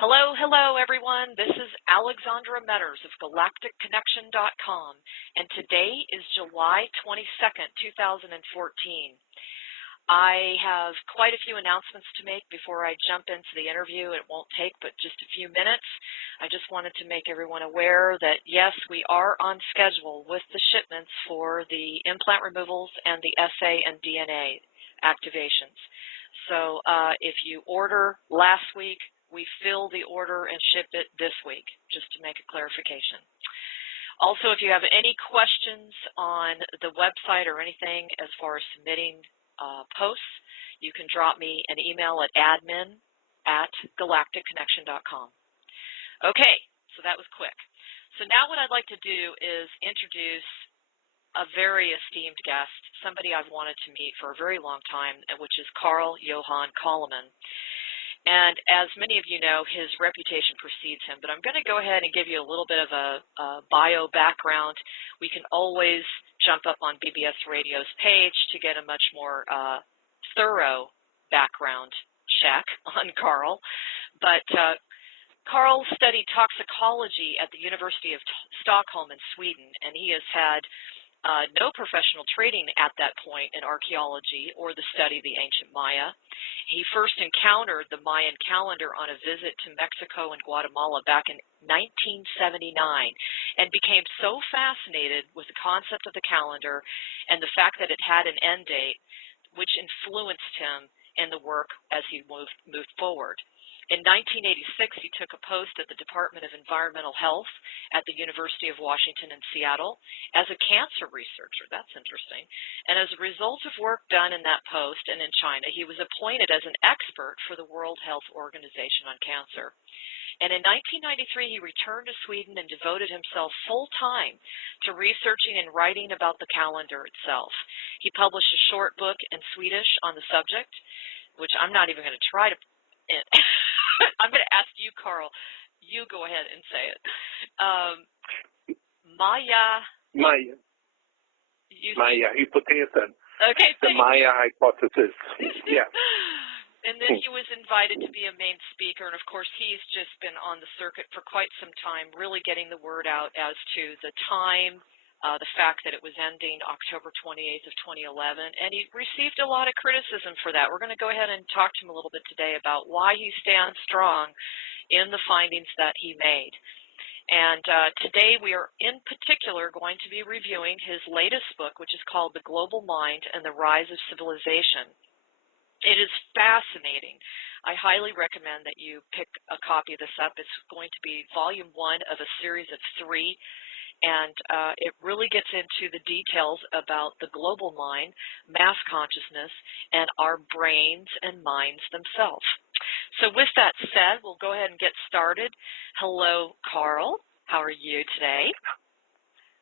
Hello, hello, everyone. This is Alexandra Meadors of galacticconnection.com, and today is July 22nd, 2014. I have quite a few announcements to make before I jump into the interview. It won't take but just a few minutes. I just wanted to make everyone aware that, yes, we are on schedule with the shipments for the implant removals and the SA and DNA activations. So if you order last week, we fill the order and ship it this week, just to make a clarification. Also, if you have any questions on the website or anything as far as submitting posts, you can drop me an email at admin@galacticconnection.com. Okay, so that was quick. So now what I'd like to do is introduce a very esteemed guest, somebody I've wanted to meet for a very long time, which is Johan Calleman. And as many of you know, his reputation precedes him, but I'm going to go ahead and give you a little bit of a bio background. We can always jump up on BBS Radio's page to get a much more thorough background check on Carl. But Carl studied toxicology at the University of Stockholm in Sweden, and he has had no professional training at that point in archaeology or the study of the ancient Maya. He first encountered the Mayan calendar on a visit to Mexico and Guatemala back in 1979 and became so fascinated with the concept of the calendar and the fact that it had an end date, which influenced him in the work as he moved forward. In 1986, he took a post at the Department of Environmental Health at the University of Washington in Seattle as a cancer researcher. That's interesting. And as a result of work done in that post and in China, he was appointed as an expert for the World Health Organization on cancer. And in 1993, he returned to Sweden and devoted himself full-time to researching and writing about the calendar itself. He published a short book in Swedish on the subject, which I'm not even going to try to I'm going to ask you, Carl. You go ahead and say it. Maya hypothesen. Okay. The Maya hypothesis. Yeah. And then he was invited to be a main speaker, and of course he's just been on the circuit for quite some time, really getting the word out as to the time, the fact that it was ending October 28th of 2011, and he received a lot of criticism for that. We're going to go ahead and talk to him a little bit today about why he stands strong in the findings that he made. And today we are in particular going to be reviewing his latest book, which is called The Global Mind and the Rise of Civilization. It is fascinating. I highly recommend that you pick a copy of this up. It's going to be volume 1 of a series of 3. And it really gets into the details about the global mind, mass consciousness, and our brains and minds themselves. So with that said, we'll go ahead and get started. Hello, Carl. How are you today?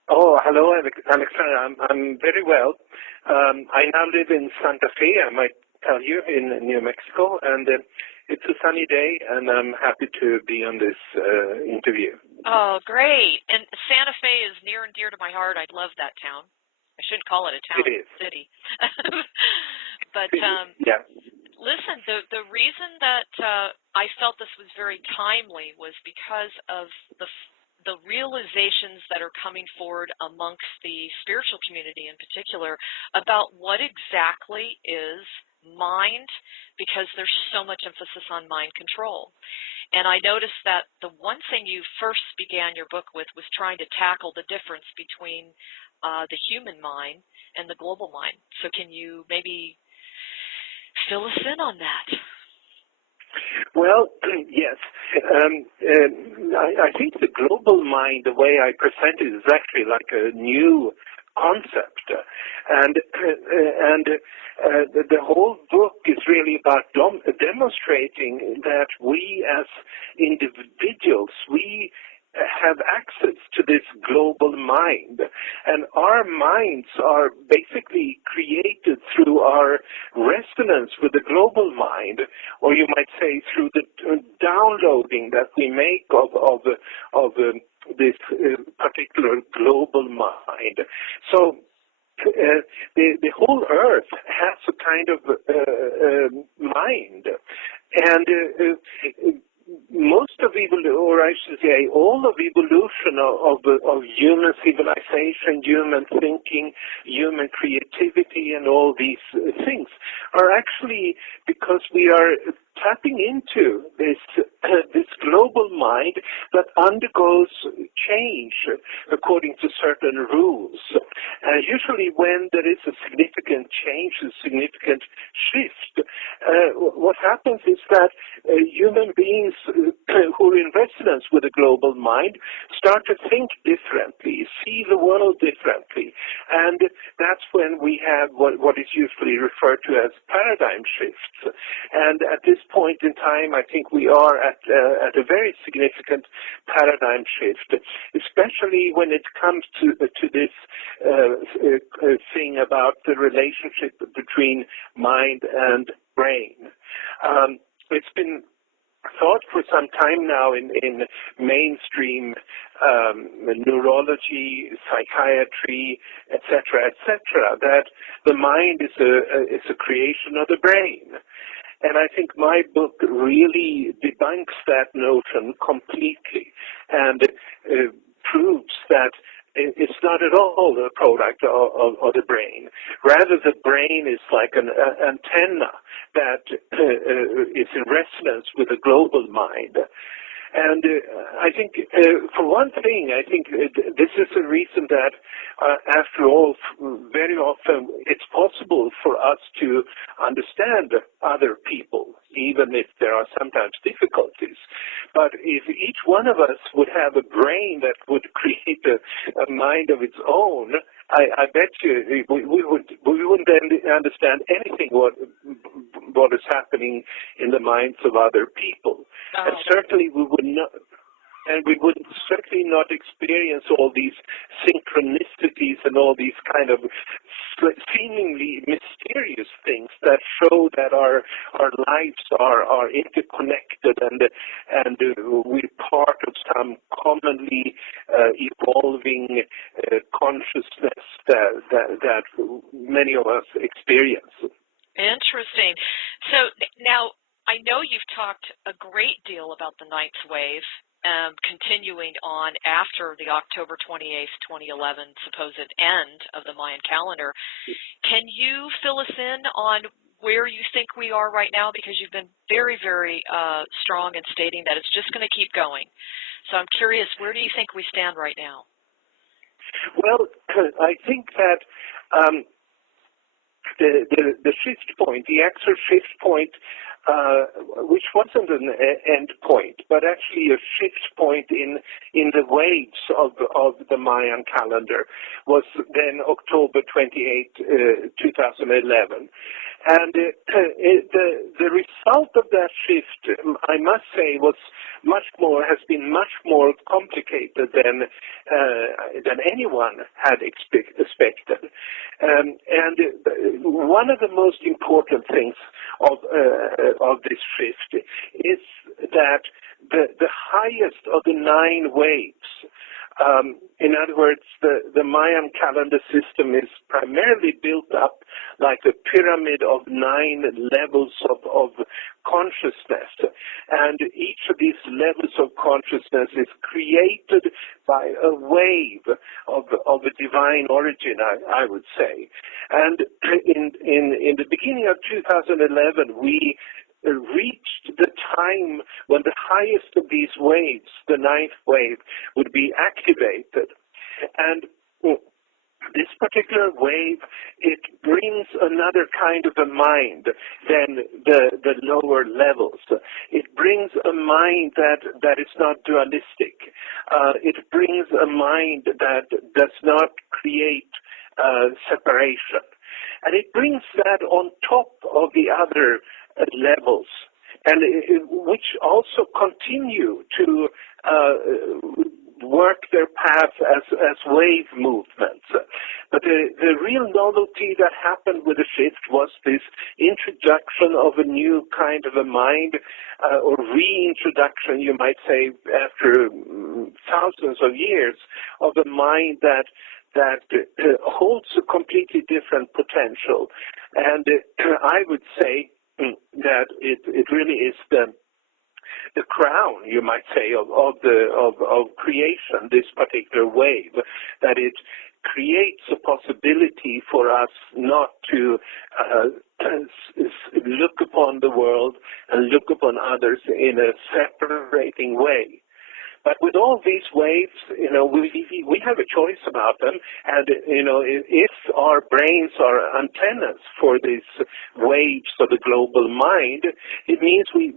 Oh, hello, Alexandra. I'm very well. I now live in Santa Fe, I might tell you, in New Mexico, and it's a sunny day, and I'm happy to be on this interview. Oh, great. And Santa Fe is near and dear to my heart. I love that town. I shouldn't call it a town, it is. City. But yeah. Listen, the reason that I felt this was very timely was because of the realizations that are coming forward amongst the spiritual community in particular about what exactly is mind, because there's so much emphasis on mind control. And I noticed that the one thing you first began your book with was trying to tackle the difference between the human mind and the global mind. So can you maybe fill us in on that? Well, yes. I think the global mind, the way I present it, is actually like a new concept, and the whole book is really about demonstrating that we as individuals, we have access to this global mind, and our minds are basically created through our resonance with the global mind, or you might say through the downloading that we make of this particular global mind. So the whole earth has a kind of mind, and most or I should say, all of evolution of human civilization, human thinking, human creativity, and all these things are actually because we are tapping into this global mind that undergoes change according to certain rules. Usually when there is a significant change, a significant shift, what happens is that human beings who are in resonance with the global mind start to think differently, see the world differently. And that's when we have what is usually referred to as paradigm shifts. And at this point in time, I think we are at a very significant paradigm shift, especially when it comes to this thing about the relationship between mind and brain. It's been thought for some time now in mainstream neurology, psychiatry, etc., that the mind is a creation of the brain. And I think my book really debunks that notion completely and proves that it's not at all a product of the brain. Rather, the brain is like an antenna that is in resonance with the global mind. And I think, for one thing, I think this is a reason that, after all, very often it's possible for us to understand other people, even if there are sometimes difficulties. But if each one of us would have a brain that would create a mind of its own, I bet you we wouldn't understand anything what is happening in the minds of other people. And certainly we would not, and we would certainly not experience all these synchronicities and all these kind of seemingly mysterious things that show that our lives are interconnected and we're part of some commonly evolving consciousness that many of us experience. Interesting. So now, I know you've talked a great deal about the ninth wave, continuing on after the October 28th, 2011 supposed end of the Mayan calendar. Can you fill us in on where you think we are right now? Because you've been very, very strong in stating that it's just going to keep going. So I'm curious, where do you think we stand right now? Well, I think that the shift point, the actual shift point, which wasn't an end point, but actually a shift point in the waves of the Mayan calendar, was then October 28, 2011. And the result of that shift, I must say, has been much more complicated than anyone had expected. And one of the most important things of this shift is that the highest of the 9 waves, in other words, the Mayan calendar system is primarily built up like a pyramid of 9 levels of consciousness. And each of these levels of consciousness is created by a wave of a divine origin, I would say. And in the beginning of 2011, we reached the time when the highest of these waves, the 9th wave, would be activated. And this particular wave, it brings another kind of a mind than the lower levels. It brings a mind that is not dualistic. It brings a mind that does not create separation. And it brings that on top of the other levels, and which also continue to work their path as wave movements. But the real novelty that happened with the shift was this introduction of a new kind of a mind, or reintroduction, you might say, after thousands of years, of a mind that holds a completely different potential. And I would say that it really is the crown, you might say, of creation, this particular wave, that it creates a possibility for us not to look upon the world and look upon others in a separating way. But with all these waves, we have a choice about them, and if our brains are antennas for these waves of the global mind, it means we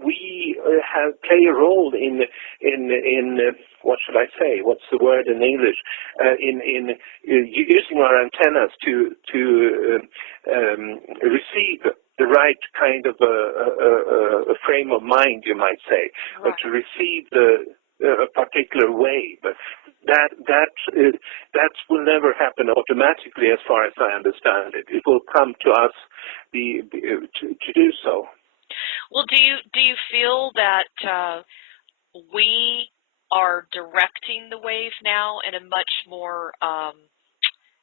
play a role in what should I say? What's the word in English? In using our antennas to receive the right kind of a frame of mind, you might say, or to receive a particular wave. That will never happen automatically, as far as I understand it. It will come to us to do so. Well, do you feel that we are directing the wave now in a much more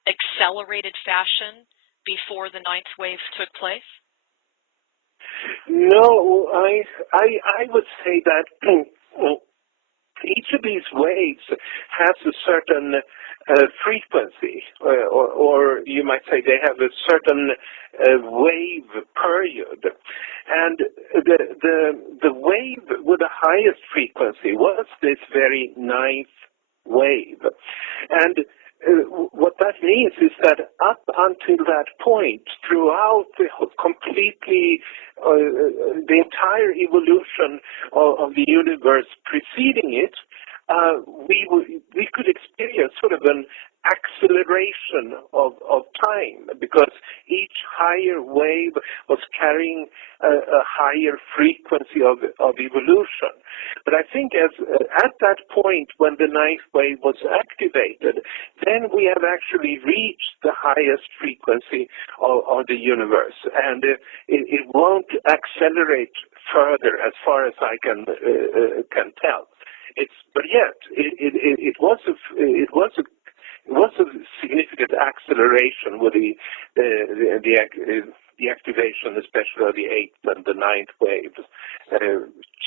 accelerated fashion before the ninth wave took place? No, I would say that each of these waves has a certain frequency, or you might say they have a certain wave period. And the wave with the highest frequency was this very ninth wave. And what that means is that up until that point, throughout the completely, the entire evolution of the universe preceding it, we could experience sort of an acceleration of time, because each higher wave was carrying a higher frequency of evolution. But I think at that point when the ninth wave was activated, then we have actually reached the highest frequency of the universe, and it won't accelerate further as far as I can tell. But yet it was a significant acceleration with the activation, especially of the eighth and the ninth waves,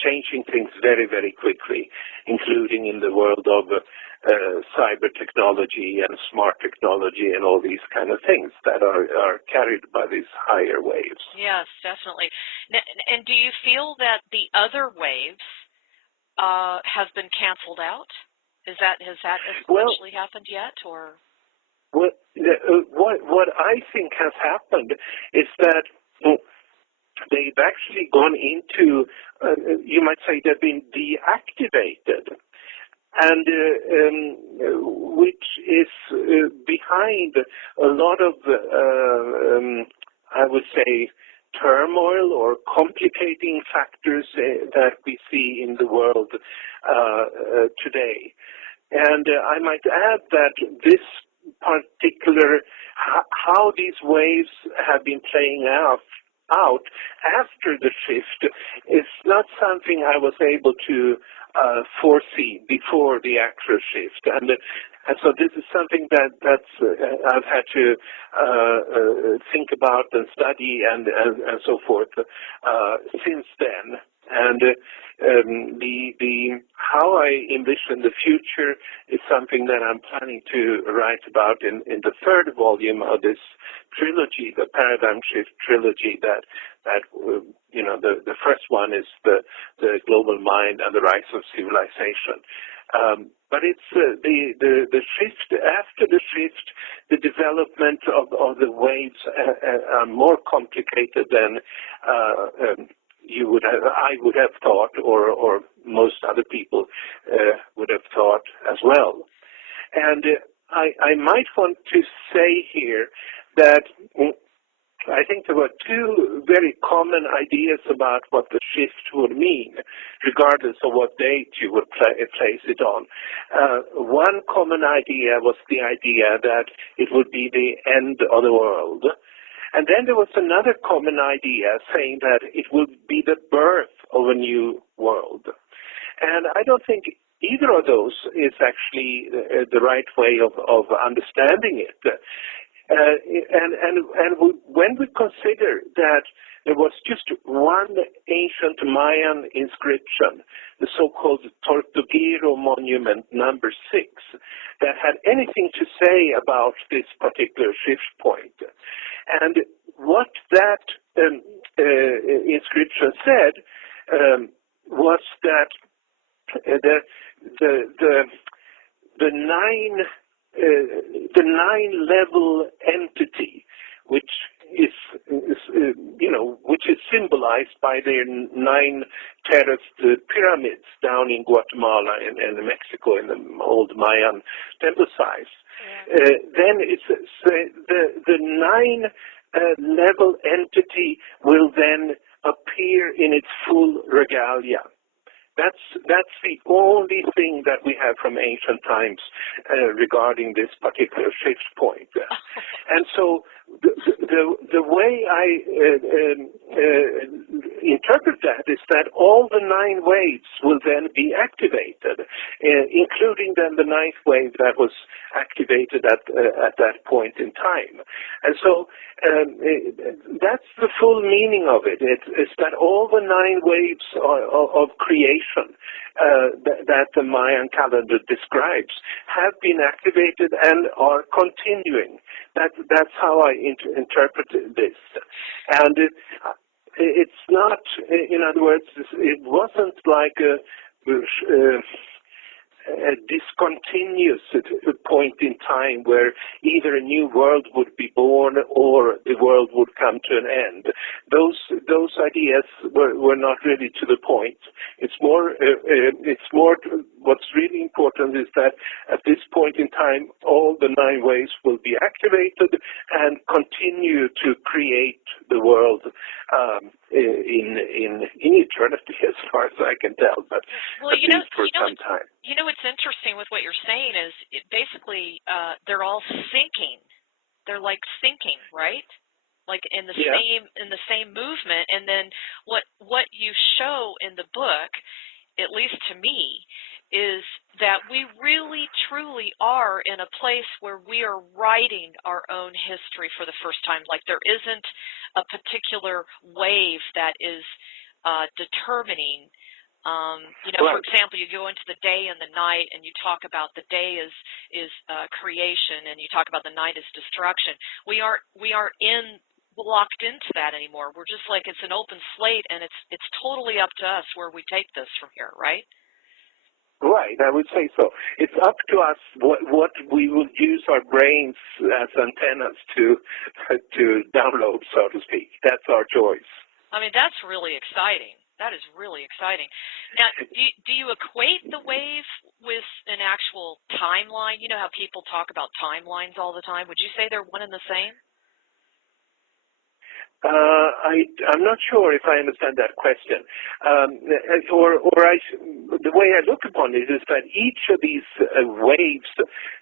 changing things very, very quickly, including in the world of cyber technology and smart technology and all these kind of things that are carried by these higher waves. Yes, definitely. And do you feel that the other waves have been canceled out? Has that essentially happened yet, or? What I think has happened is that they've actually gone into, you might say, they've been deactivated, and which is behind a lot of, I would say, turmoil or complicating factors that we see in the world today. And I might add that this particular, how these waves have been playing out after the shift is not something I was able to foresee before the actual shift. And so this is something that's I've had to think about and study and so forth since then. And how I envision the future is something that I'm planning to write about in the third volume of this trilogy, the Paradigm Shift trilogy. That the first one is the global mind and the rise of civilization. But it's the shift. After the shift, the development of the waves are more complicated than I would have thought, or most other people would have thought as well. And I might want to say here that I think there were two very common ideas about what the shift would mean, regardless of what date you would place it on. One common idea was the idea that it would be the end of the world. And then there was another common idea saying that it would be the birth of a new world. And I don't think either of those is actually the right way of understanding it. And when we consider that there was just one ancient Mayan inscription, the so-called Tortuguero monument number 6, that had anything to say about this particular shift point. And what that inscription said was that the nine-level entity, which is which is symbolized by their 9 terraced pyramids down in Guatemala and Mexico in the old Mayan temple sites. Then it's the 9-level entity will then appear in its full regalia. That's the only thing that we have from ancient times regarding this particular shift point. And so the way I interpret that is that all the 9 waves will then be activated, including then the 9th wave that was activated at that point in time. And so that's the full meaning of it. It's that all the 9 waves of creation that the Mayan calendar describes have been activated and are continuing. That's how I interpret this. And it's not, in other words, it wasn't like a discontinuous point in time where either a new world would be born or the world would come to an end. Those ideas were not really to the point. It's more what's really important is that at this point in time all the 9 waves will be activated and continue to create the world in eternity, as far as I can tell, but well, at least for some time. You know what's interesting with what you're saying is basically they're all syncing. They're like syncing, right? Like in the same movement. And then what you show in the book, at least to me, is that we really truly are in a place where we are writing our own history for the first time. Like there isn't a particular wave that is determining. For example, you go into the day and the night, and you talk about the day is creation, and you talk about the night is destruction. We aren't locked into that anymore. We're just like it's an open slate, and it's totally up to us where we take this from here, right? Right, I would say so. It's up to us what we will use our brains as antennas to download, so to speak. That's our choice. I mean, that's really exciting. That is really exciting. Now, do you equate the wave with an actual timeline? You know how people talk about timelines all the time. Would you say they're one and the same? I'm not sure if I understand that question. The way I look upon it is that each of these waves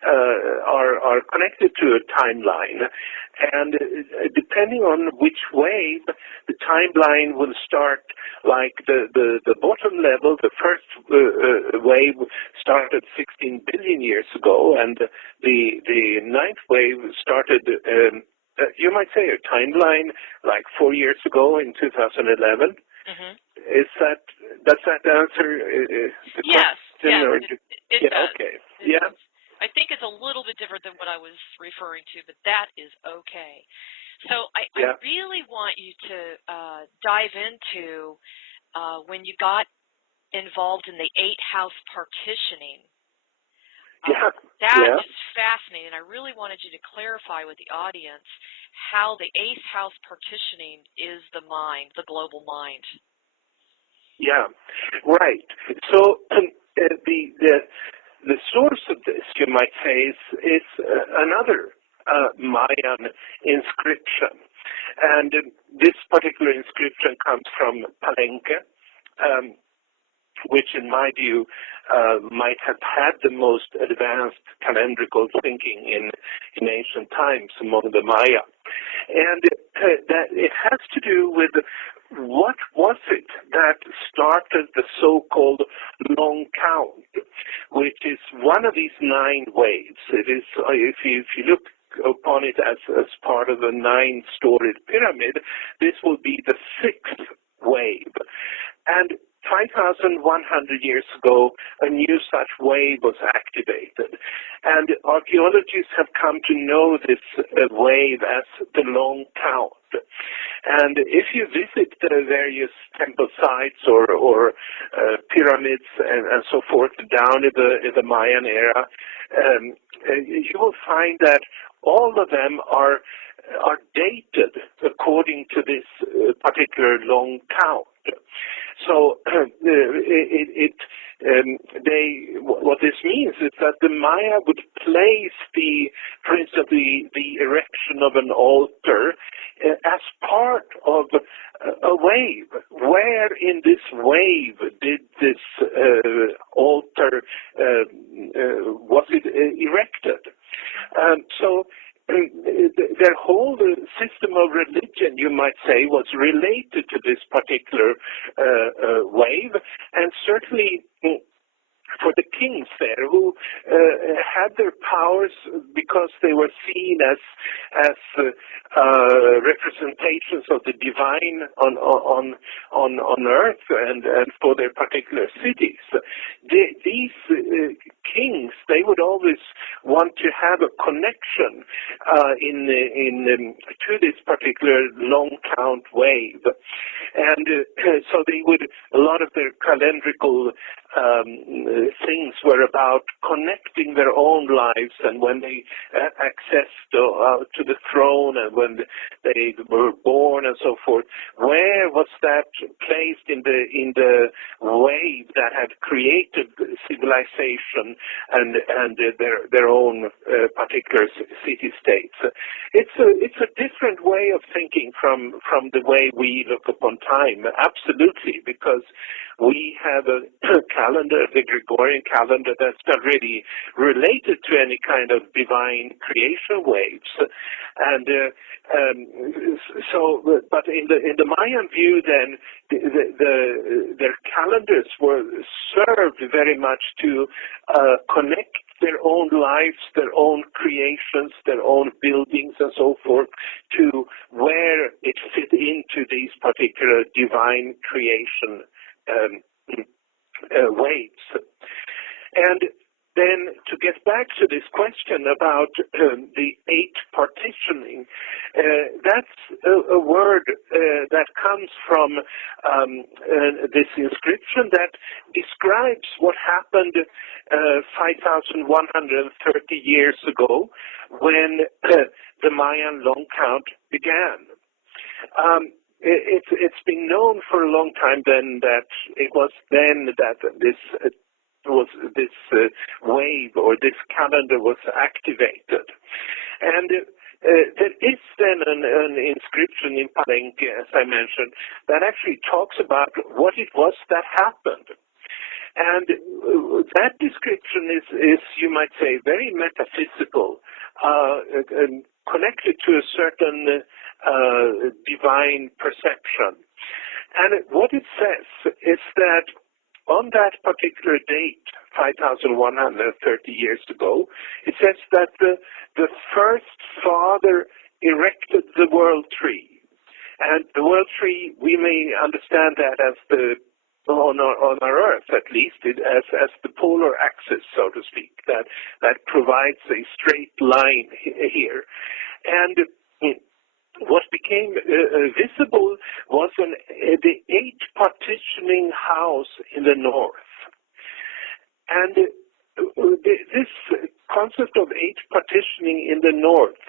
are connected to a timeline, and depending on which wave, the timeline will start. Like the bottom level, the first wave started 16 billion years ago, and the 9th wave started. You might say a timeline like 4 years ago in 2011. Mm-hmm. Does that answer the question? Yes, it does. Okay. It does. I think it's a little bit different than what I was referring to, but that is okay. So I really want you to dive into when you got involved in the 8-house partitioning. That is fascinating. I really wanted you to clarify with the audience how the 8th house partitioning is the mind, the global mind. Yeah, right. So the source of this, you might say, is another Mayan inscription. And this particular inscription comes from Palenque, which in my view might have had the most advanced calendrical thinking in ancient times among the Maya. And that it has to do with what was it that started the so-called long count, which is one of these 9 waves. It is, if you look upon it as part of a 9-storied pyramid, this will be the 6th wave. And 5,100 years ago, a new such wave was activated. And archaeologists have come to know this wave as the long count. And if you visit the various temple sites or pyramids and so forth down in the Mayan era, you will find that all of them are dated according to this particular long count. So what this means is that the Maya would place for instance, the erection of an altar as part of a wave. Where in this wave did this altar was it erected? So their whole system of religion, you might say, was related to this particular wave, and certainly for the kings there who had their powers because they were seen as representations of the divine on earth and for their particular cities. These kings, they would always want to have a connection to this particular long count wave, and so they would, a lot of their calendrical things were about connecting their own lives, and when they accessed to the throne and when they were born and so forth, where was that placed in the wave that had created civilization and their own particular city-states. It's a different way of thinking from the way we look upon time, absolutely, because we have a calendar, the Gregorian calendar, that's not really related to any kind of divine creation waves. And but in the Mayan view, then their calendars were served very much to connect their own lives, their own creations, their own buildings and so forth to where it fit into these particular divine creation waves. And then to get back to this question about the 8 partitioning, that's a word that comes from this inscription that describes what happened 5,130 years ago when the Mayan long count began. It's been known for a long time then that it was then that this wave or this calendar was activated. And there is then an inscription in Palenque, as I mentioned, that actually talks about what it was that happened. And that description is, you might say, very metaphysical, connected to a certain divine perception. And what it says is that on that particular date, 5,130 years ago, it says that the first father erected the world tree. And the world tree, we may understand that as on our Earth, at least, as the polar axis, so to speak, that provides a straight line here. And what became visible was the 8 partitioning house in the north. And this concept of 8 partitioning in the north,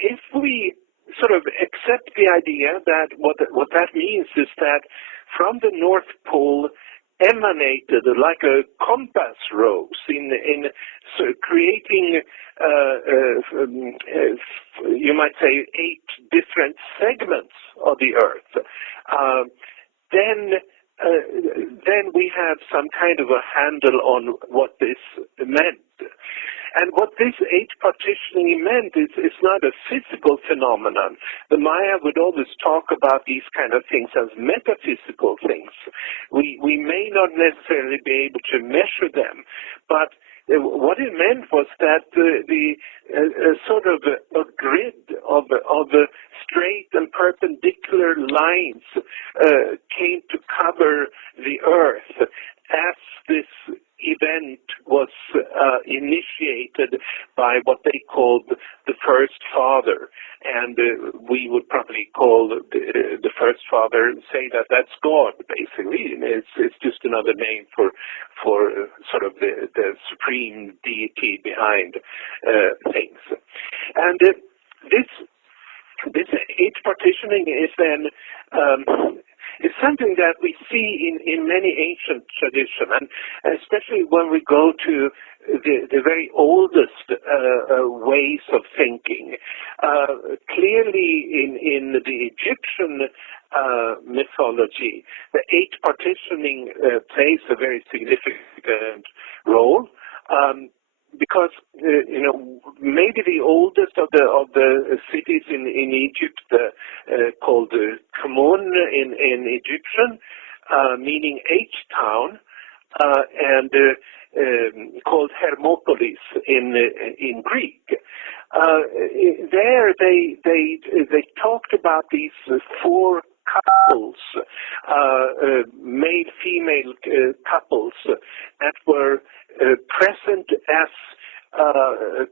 if we sort of accept the idea that what that means is that from the North Pole emanated like a compass rose in creating you might say 8 different segments of the Earth. Then we have some kind of a handle on what this meant. And what this 8 partitioning meant is not a physical phenomenon. The Maya would always talk about these kind of things as metaphysical things. We may not necessarily be able to measure them, but what it meant was that the sort of a grid of straight and perpendicular lines came to cover the Earth as this event was initiated by what they called the first father, and we would probably call the first father, say that that's God, basically. It's just another name for sort of the supreme deity behind things. And this eight partitioning is then is something that we see in many ancient tradition, and especially when we go to the very oldest ways of thinking. Clearly in the Egyptian mythology, the eight partitioning plays a very significant role. Because maybe the oldest of the cities in Egypt, called Kmun in Egyptian, meaning H-town, and called Hermopolis in Greek. There they talked about these four couples, male-female couples that were present as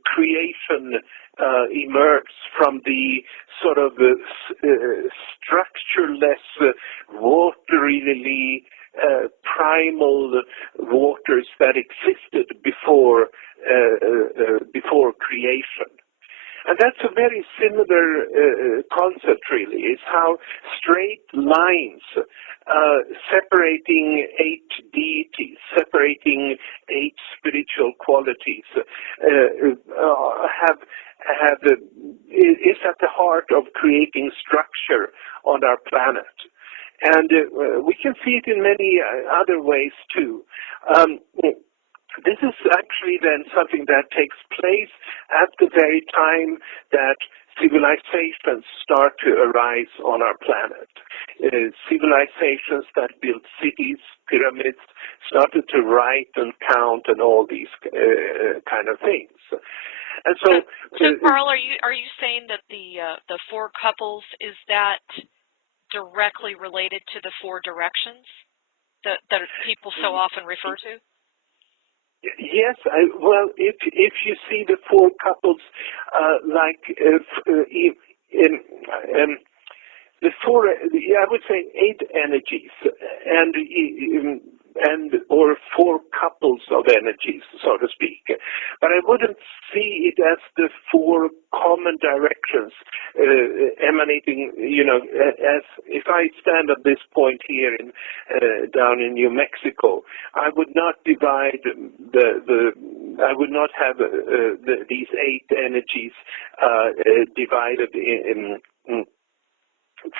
creation emerged from the sort of structureless, watery, primal waters that existed before creation. And that's a very similar concept, really, is how straight lines separating eight deities, separating eight spiritual qualities, is at the heart of creating structure on our planet. And we can see it in many other ways, too. This is actually then something that takes place at the very time that civilizations start to arise on our planet. Civilizations that built cities, pyramids, started to write and count and all these kind of things. And so Carl, are you saying that the four couples, is that directly related to the four directions that people so often refer to? Yes, well, if you see the four couples, the four, I would say 8 energies, and or 4 couples of energies, so to speak. But I wouldn't see it as the 4 common directions emanating, as if I stand at this point here down in New Mexico, I would not divide I would not have these 8 energies divided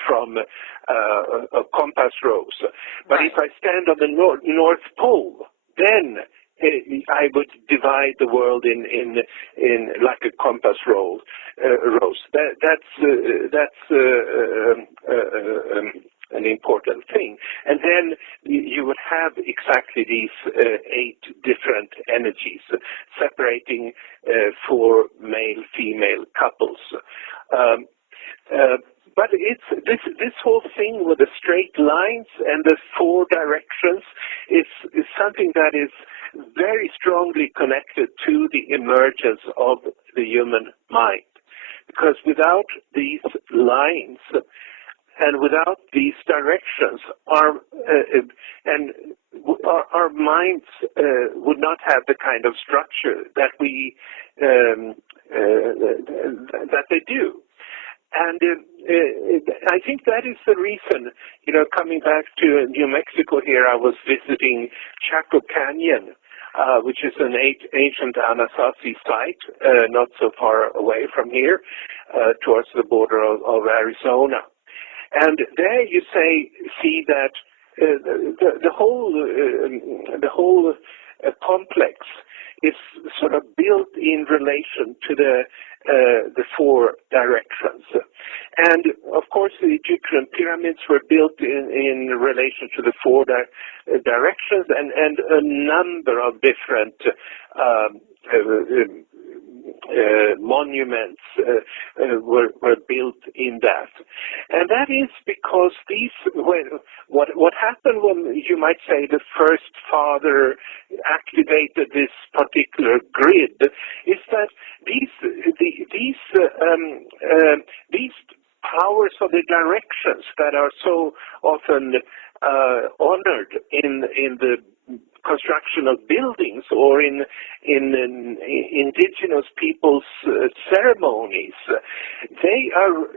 from a compass rose. But right. If I stand on the North Pole, then I would divide the world in like a compass rose. That's an important thing. And then you would have exactly these 8 different energies separating 4 male-female couples. But it's this whole thing with the straight lines and the 4 directions is something that is very strongly connected to the emergence of the human mind. Because without these lines and without these directions, our minds would not have the kind of structure that that they do. And I think that is the reason, coming back to New Mexico here, I was visiting Chaco Canyon, which is an ancient Anasazi site, not so far away from here, towards the border of Arizona. And there you see that the whole complex is sort of built in relation to the the four directions. And of course, the Egyptian pyramids were built in relation to the four directions, and a number of different monuments were built in that. And that is because what happened when, you might say, the first father activated this particular grid is that these powers of the directions that are so often honored in the construction of buildings or in indigenous people's ceremonies, they are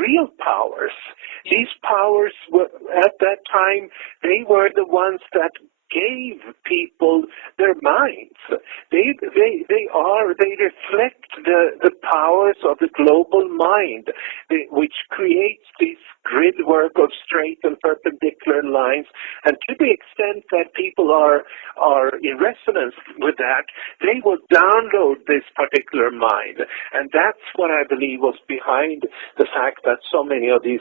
real powers. These powers were, at that time, they were the ones that gave people their minds. They reflect the powers of the global mind, which creates this grid work of straight and perpendicular lines. And to the extent that people are in resonance with that, they will download this particular mind. And that's what I believe was behind the fact that so many of these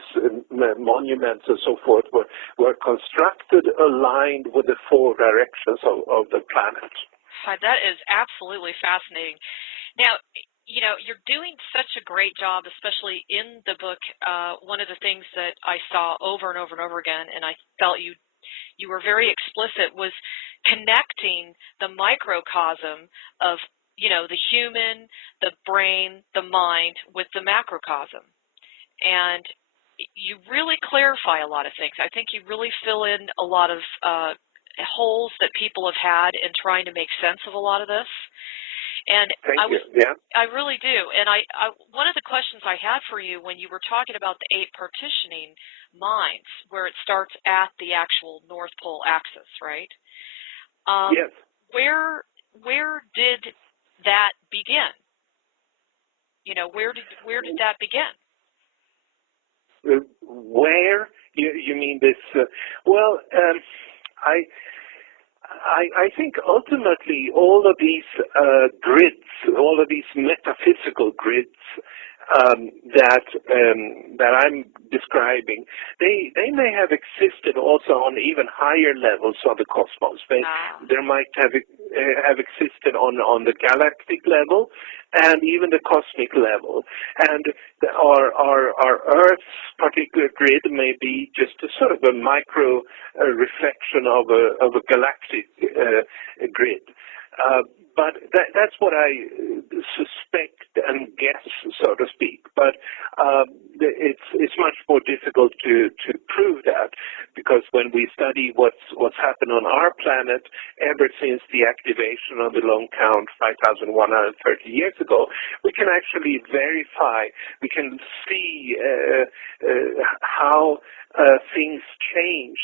monuments and so forth were constructed aligned with the four directions of the planet. That is absolutely fascinating. Now, you're doing such a great job, especially in the book. One of the things that I saw over and over and over again, and I felt you were very explicit, was connecting the microcosm of, the human, the brain, the mind with the macrocosm. And you really clarify a lot of things. I think you really fill in a lot of holes that people have had in trying to make sense of a lot of this. And I really do. And I one of the questions I had for you when you were talking about the 8 partitioning minds, where it starts at the actual North Pole axis, right? Yes. Where did that begin? Where did that begin? Where you mean this? I think ultimately all of these grids, all of these metaphysical grids that I'm describing, they may have existed also on even higher levels of the cosmos. There might have existed on the galactic level and even the cosmic level. And our Earth's particular grid may be just a sort of a micro reflection of a galactic grid. But that's what I suspect and guess, so to speak. But it's much more difficult to prove that, because when we study what's happened on our planet ever since the activation of the long count 5,130 years ago, we can actually verify. We can see how things change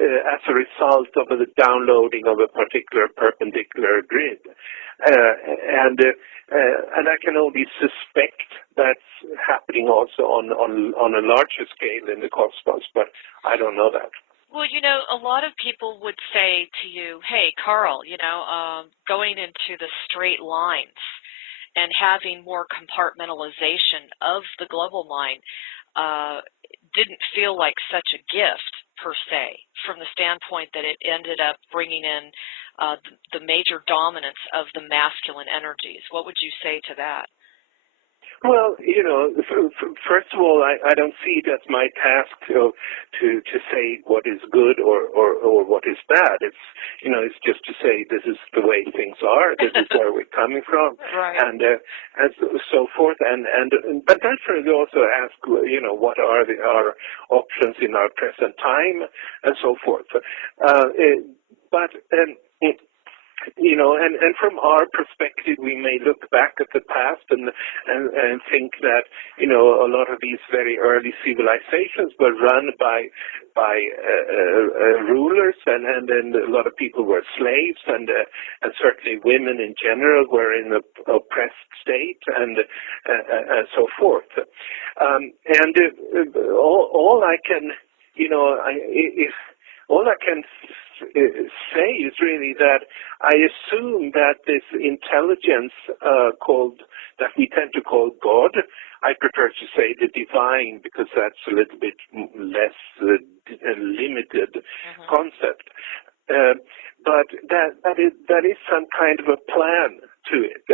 as a result of the downloading of a particular perpendicular grid. And I can only suspect that's happening also on a larger scale in the cosmos, but I don't know that. Well, a lot of people would say to you, hey, Carl, going into the straight lines and having more compartmentalization of the global mind didn't feel like such a gift, per se, from the standpoint that it ended up bringing in the major dominance of the masculine energies. What would you say to that? Well, first of all, I don't see it as my task to say what is good or what is bad. It's just to say this is the way things are. This is where we're coming from, right. and so forth. But naturally also ask, what are our options in our present time, and so forth. And from our perspective, we may look back at the past and think that, a lot of these very early civilizations were run by rulers, and then a lot of people were slaves, and certainly women in general were in an oppressed state, and so forth. All I can, all I can say is really that I assume that this intelligence called that we tend to call God. I prefer to say the divine because that's a little bit less limited concept. But that is some kind of a plan to it.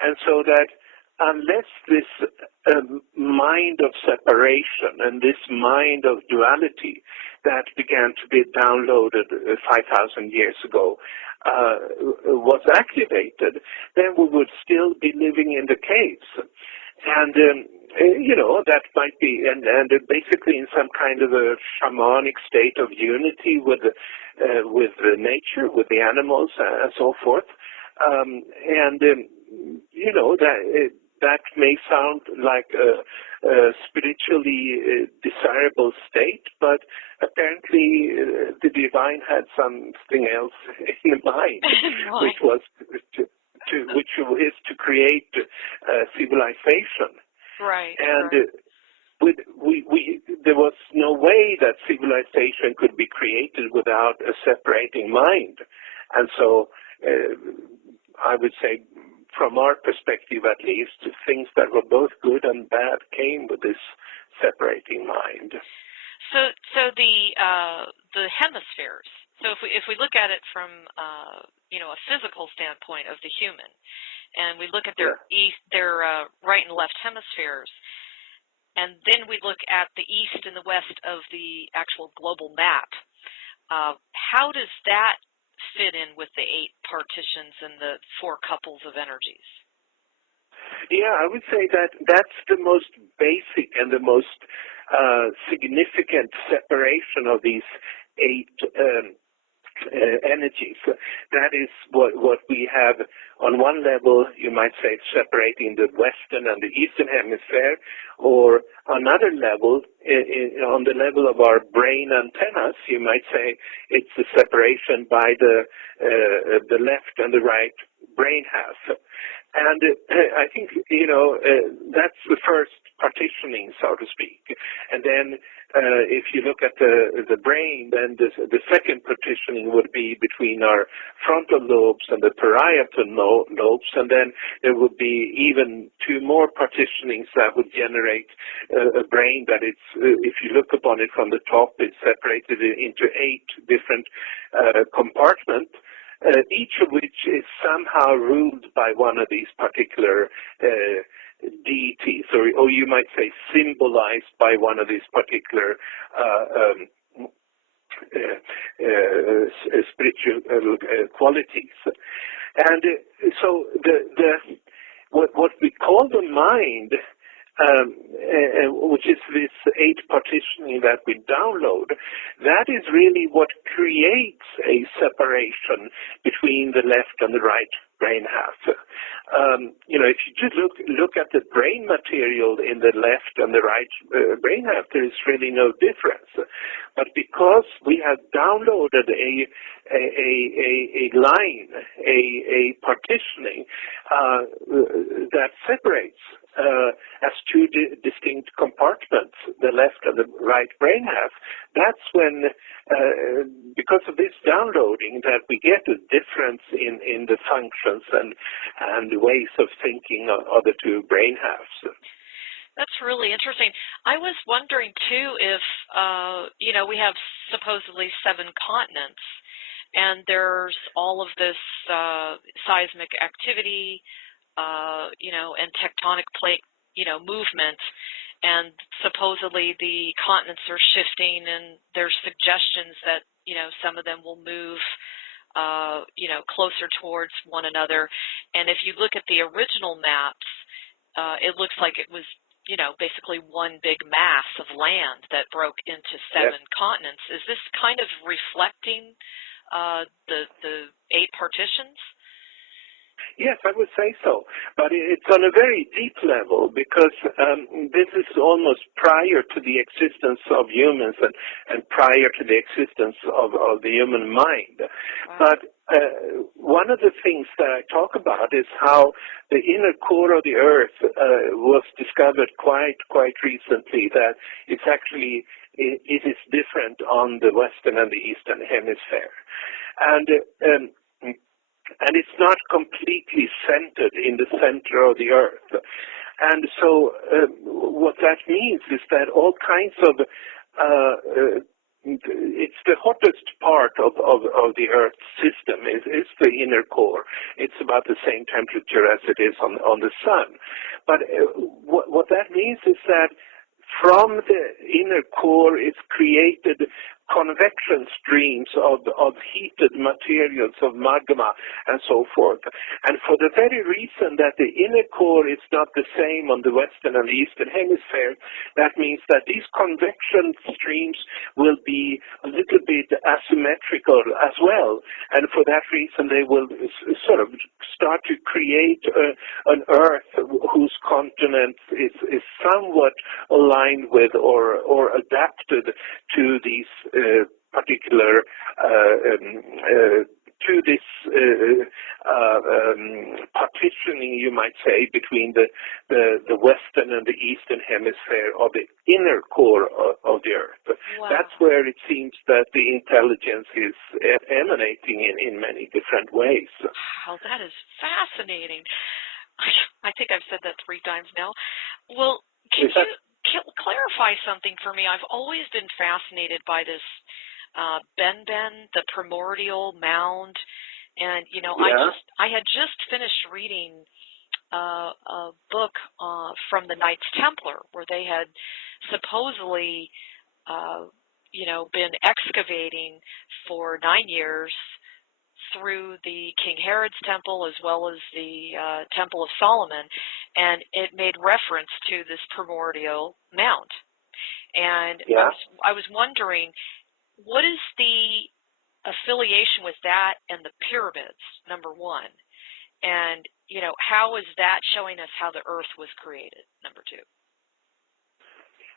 And so that unless this mind of separation and this mind of duality that began to be downloaded 5,000 years ago was activated, then we would still be living in the caves. And, that might be, and basically in some kind of a shamanic state of unity with nature, with the animals, and so forth. That may sound like a spiritually desirable state, but apparently the divine had something else in mind, which was to create civilization. Right. And there was no way that civilization could be created without a separating mind. And so I would say, from our perspective at least, things that were both good and bad came with this separating mind. So the hemispheres. So if we look at it from a physical standpoint of the human, and we look at their right and left hemispheres, and then we look at the east and the west of the actual global map, how does that fit in with the 8 partitions and the 4 couples of energies? Yeah, I would say that that's the most basic and the most significant separation of these 8 energies. That is what we have on one level, you might say, separating the Western and the Eastern Hemisphere, or another level, on the level of our brain antennas, you might say it's the separation by the left and the right brain half. And I think, that's the first partitioning, so to speak. And then if you look at the brain, then the second partitioning would be between our frontal lobes and the parietal lobes, and then there would be even 2 more partitionings that would generate a brain that it's, if you look upon it from the top, it's separated into 8 different compartments. Each of which is somehow ruled by one of these particular deities, or you might say symbolized by one of these particular spiritual qualities. And so what we call the mind, which is this 8 partitioning that we download, that is really what creates a separation between the left and the right brain half. If you just look at the brain material in the left and the right brain half, there is really no difference. But because we have downloaded a line, a partitioning that separates as 2 distinct compartments, the left and the right brain half, that's when, because of this downloading, that we get a difference in the functions and the ways of thinking of the 2 brain halves. That's really interesting. I was wondering, too, if, we have supposedly 7 continents, and there's all of this seismic activity, and tectonic plate, movement, and supposedly the continents are shifting, and there's suggestions that, some of them will move, closer towards one another. And if you look at the original maps, it looks like it was, basically one big mass of land that broke into 7 continents. Is this kind of reflecting the 8 partitions? Yes, I would say so, but it's on a very deep level because this is almost prior to the existence of humans and prior to the existence of the human mind. Wow. But one of the things that I talk about is how the inner core of the Earth was discovered quite recently, that it's actually, it is different on the Western and the Eastern Hemisphere. And and it's not completely centered in the center of the Earth. And so what that means is that all kinds of it's the hottest part of the Earth system is the inner core. It's about the same temperature as it is on the sun. But what that means is that from the inner core is created convection streams of heated materials, of magma, and so forth. And for the very reason that the inner core is not the same on the western and the eastern hemisphere, that means that these convection streams will be a little bit asymmetrical as well. And for that reason, they will sort of start to create an Earth whose continent is somewhat aligned with or adapted to these particular to this partitioning, you might say, between the western and the eastern hemisphere of the inner core of the Earth. Wow. That's where it seems that the intelligence is emanating in many different ways. Wow, that is fascinating. I think I've said that 3 times now. Well, can you clarify something for me? I've always been fascinated by this Ben, the primordial mound, and I had just finished reading a book from the Knights Templar where they had supposedly been excavating for 9 years through the King Herod's temple as well as the Temple of Solomon, and it made reference to this primordial mount. And I was wondering, what is the affiliation with that and the pyramids, number one? And, how is that showing us how the Earth was created, number 2?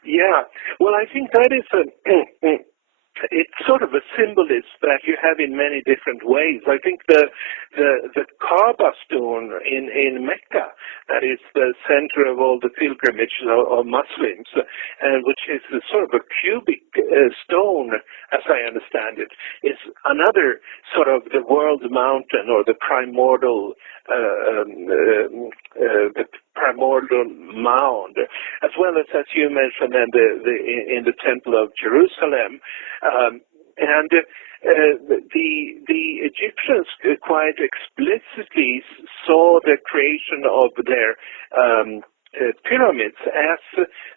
Yeah, well, I think that is it's sort of a symbolism that you have in many different ways. I think the Kaaba stone in Mecca, that is the center of all the pilgrimage of Muslims, which is a sort of a cubic stone, as I understand it, is another sort of the world mountain or the primordial mound, as well as you mentioned, in the Temple of Jerusalem. And the Egyptians quite explicitly saw the creation of their pyramids as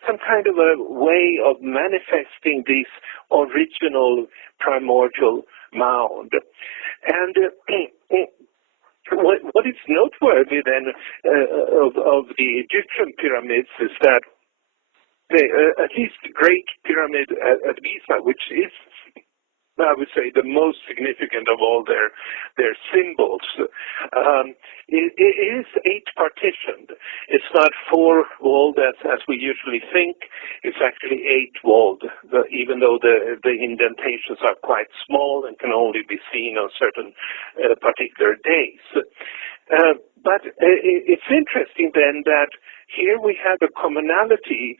some kind of a way of manifesting this original primordial mound. And what is noteworthy then of the Egyptian pyramids is that at least the Great Pyramid at Giza, which is, I would say, the most significant of all their symbols, it is 8 partitioned. It's not 4-walled as we usually think. It's actually 8-walled, even though the indentations are quite small and can only be seen on certain particular days. But it's interesting then that here we have a commonality,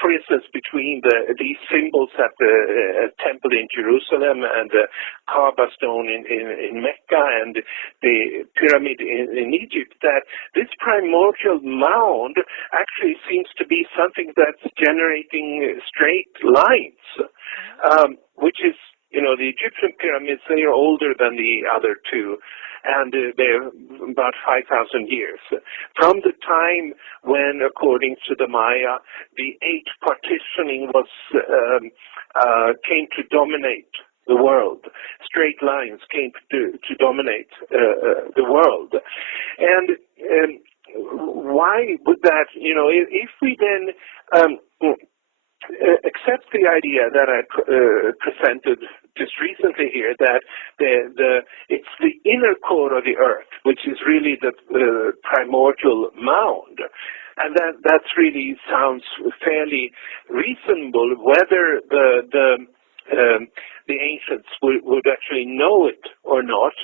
for instance, between these symbols at the temple in Jerusalem and the Kaaba stone in Mecca and the pyramid in Egypt, that this primordial mound actually seems to be something that's generating straight lines, which is, the Egyptian pyramids, they are older than the other 2. And they're about 5,000 years. From the time when, according to the Maya, the 8 partitioning came to dominate the world. Straight lines came to dominate the world. And why would that, if we then accept the idea that I presented just recently here, that it's the inner core of the Earth, which is really the primordial mound, and that really sounds fairly reasonable. Whether the ancients would actually know it or not,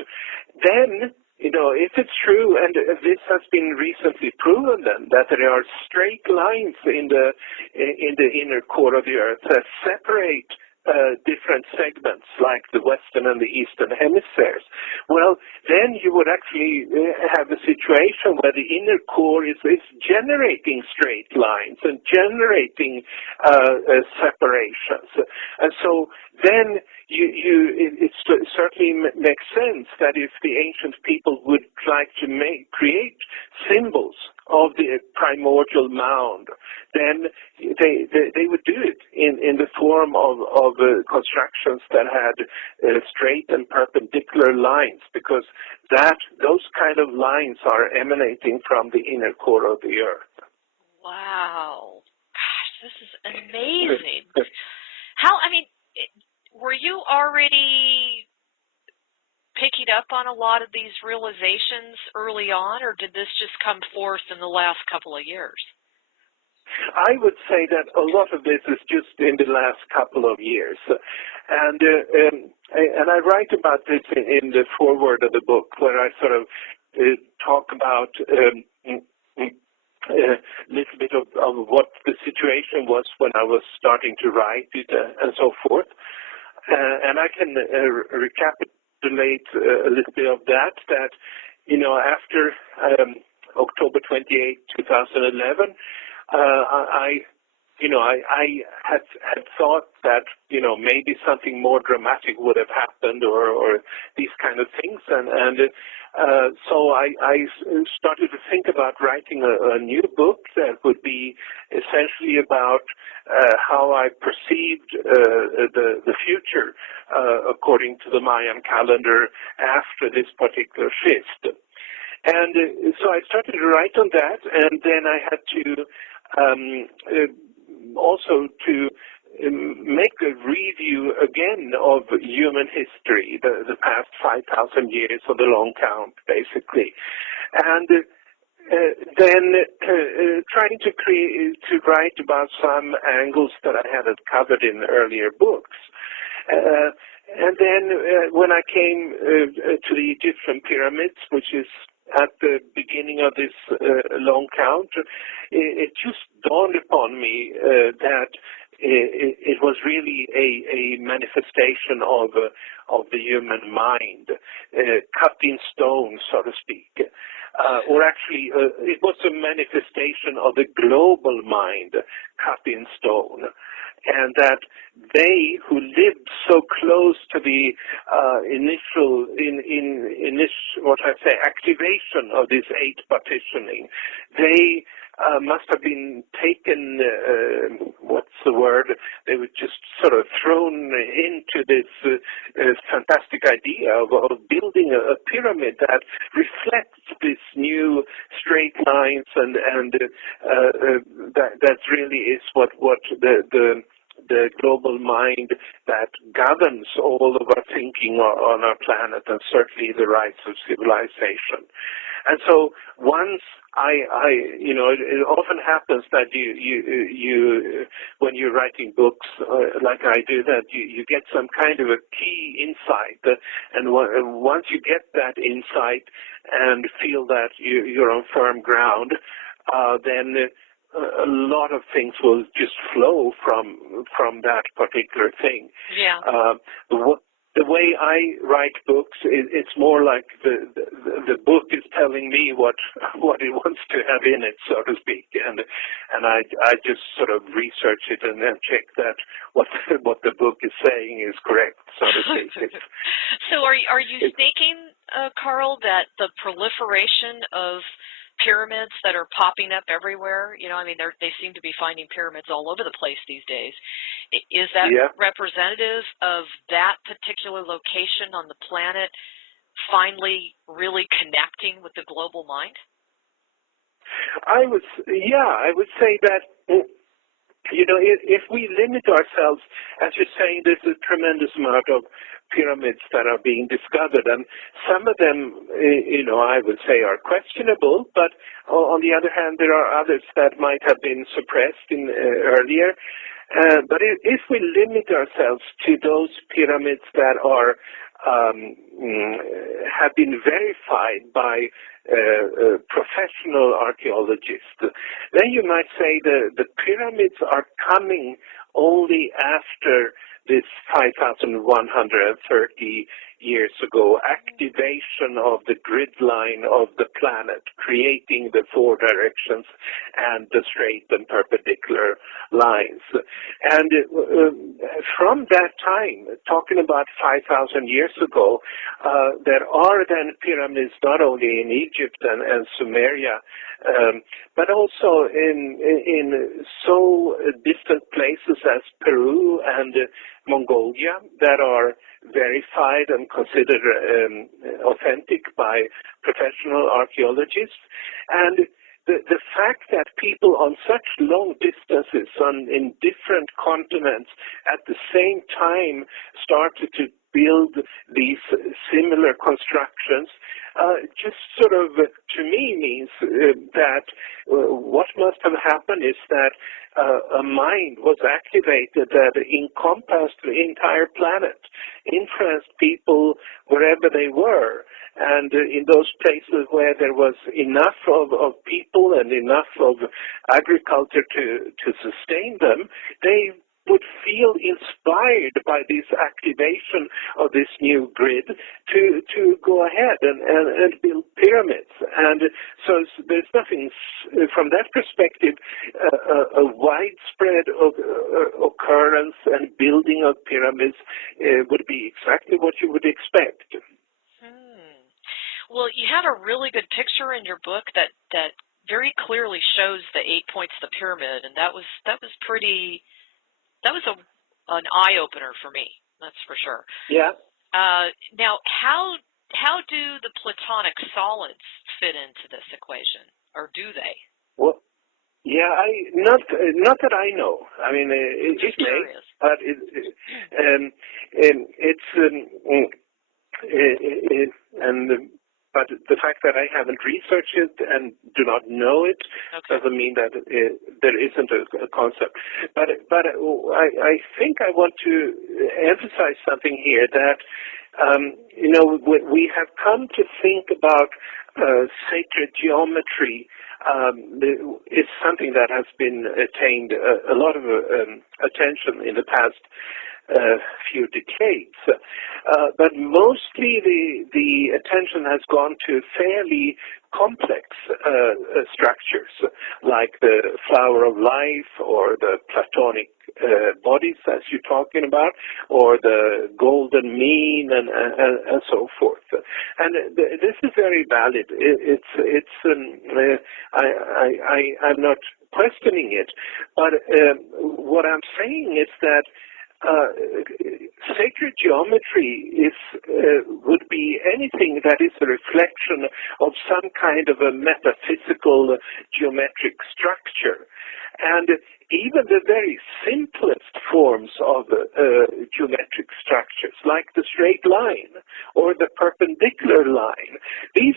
then, if it's true, and this has been recently proven then, that there are straight lines in the inner core of the Earth that separate different segments, like the Western and the Eastern Hemispheres, well, then you would actually have a situation where the inner core is generating straight lines and generating separations. And so then it certainly makes sense that if the ancient people would like to create symbols of the primordial mound, then they would do it in the form of constructions that had straight and perpendicular lines, because those kind of lines are emanating from the inner core of the earth. Wow. Gosh, this is amazing. Were you already picking up on a lot of these realizations early on, or did this just come forth in the last couple of years? I would say that a lot of this is just in the last couple of years. And I write about this in the foreword of the book, where I sort of talk about a little bit of what the situation was when I was starting to write it and so forth. And I can recapitulate a little bit of that, after October 28, 2011, I had thought that, maybe something more dramatic would have happened or these kind of things. So I started to think about writing a new book that would be essentially about how I perceived the future according to the Mayan calendar after this particular shift. And so I started to write on that, and then I had to also to make a review again of human history, the past 5,000 years of the long count, basically. And then trying to write about some angles that I hadn't covered in earlier books. And then when I came to the Egyptian pyramids, which is at the beginning of this long count, it just dawned upon me that it was really a manifestation of the human mind, cut in stone, so to speak. Or actually, it was a manifestation of the global mind, cut in stone. And that they who lived so close to the initial activation of this 8 partitioning, they must have been taken, they were just sort of thrown into this fantastic idea of building a pyramid that reflects this new straight lines, and that really is what the global mind that governs all of our thinking on our planet, and certainly the rights of civilization. And so once it often happens that you when you're writing books like I do, that you get some kind of a key insight, and once you get that insight and feel that you're on firm ground, then a lot of things will just flow from that particular thing. Yeah. The way I write books, it's more like the book is telling me what it wants to have in it, so to speak, and I just sort of research it and then check that what the book is saying is correct, so to speak. So are you thinking, Carl, that the proliferation of pyramids that are popping up everywhere, they seem to be finding pyramids all over the place these days. Is that representative of that particular location on the planet finally really connecting with the global mind? I would say that, if we limit ourselves, as you're saying, there's a tremendous amount of pyramids that are being discovered, and some of them, I would say are questionable, but on the other hand, there are others that might have been suppressed earlier. But if we limit ourselves to those pyramids that are have been verified by professional archaeologists, then you might say the pyramids are coming only after this 5,130 years ago, activation of the grid line of the planet, creating the four directions and the straight and perpendicular lines. And from that time, talking about 5,000 years ago, there are then pyramids not only in Egypt and Sumeria, but also in so distant places as Peru and Mongolia that are verified and considered authentic by professional archaeologists. And the fact that people on such long distances in different continents at the same time started to build these similar constructions just sort of, to me, means that what must have happened is that a mind was activated that encompassed the entire planet, influenced people wherever they were. And in those places where there was enough of people and enough of agriculture to sustain them, they would feel inspired by this activation of this new grid to go ahead and build pyramids. And so there's nothing, from that perspective, a widespread occurrence and building of pyramids would be exactly what you would expect. Well, you have a really good picture in your book that very clearly shows the 8 points of the pyramid, and that was an eye-opener for me, that's for sure. Yeah. Now, how do the Platonic solids fit into this equation, or do they? Well, yeah, not that I know. I mean, it may, but but the fact that I haven't researched it and do not know it doesn't mean that there isn't a concept. But I think I want to emphasize something here that, we have come to think about sacred geometry is something that has been attained a lot of attention in the past few decades, but mostly the attention has gone to fairly complex structures like the flower of life or the Platonic bodies, as you're talking about, or the golden mean and so forth. And this is very valid. I'm not questioning it, but what I'm saying is that sacred geometry would be anything that is a reflection of some kind of a metaphysical geometric structure. And even the very simplest forms of geometric structures, like the straight line or the perpendicular line, these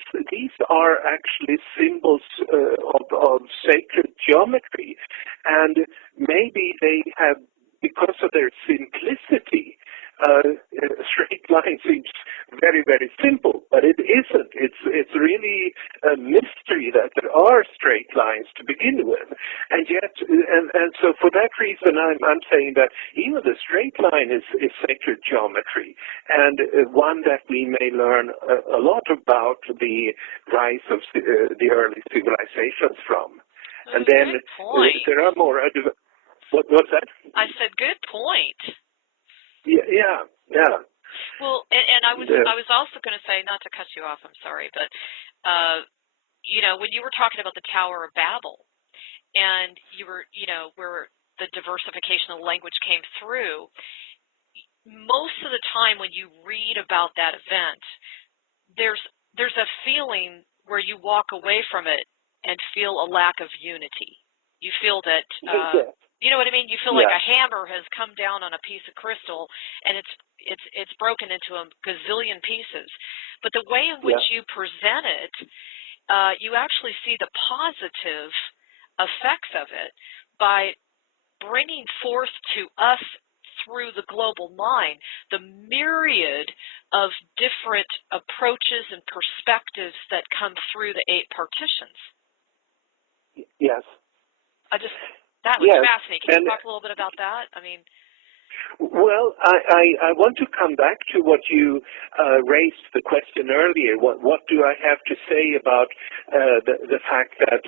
are actually symbols of sacred geometry. And maybe they have, because of their simplicity, straight line seems very, very simple, but it isn't. It's really a mystery that there are straight lines to begin with, and yet, and so for that reason, I'm saying that even the straight line is sacred geometry, and one that we may learn a lot about the rise of the early civilizations from, and then there are more. What's that? I said, good point. Yeah. Well, and I was also going to say, not to cut you off, I'm sorry, but when you were talking about the Tower of Babel, and you were, where the diversification of language came through, most of the time when you read about that event, there's a feeling where you walk away from it and feel a lack of unity. You feel that. You know what I mean? You feel like a hammer has come down on a piece of crystal, and it's broken into a gazillion pieces. But the way in which you present it, you actually see the positive effects of it by bringing forth to us through the global mind the myriad of different approaches and perspectives that come through the 8 partitions. Yes. That was fascinating. Can you talk a little bit about that? I mean, Well, I want to come back to what you raised the question earlier. What do I have to say about the fact that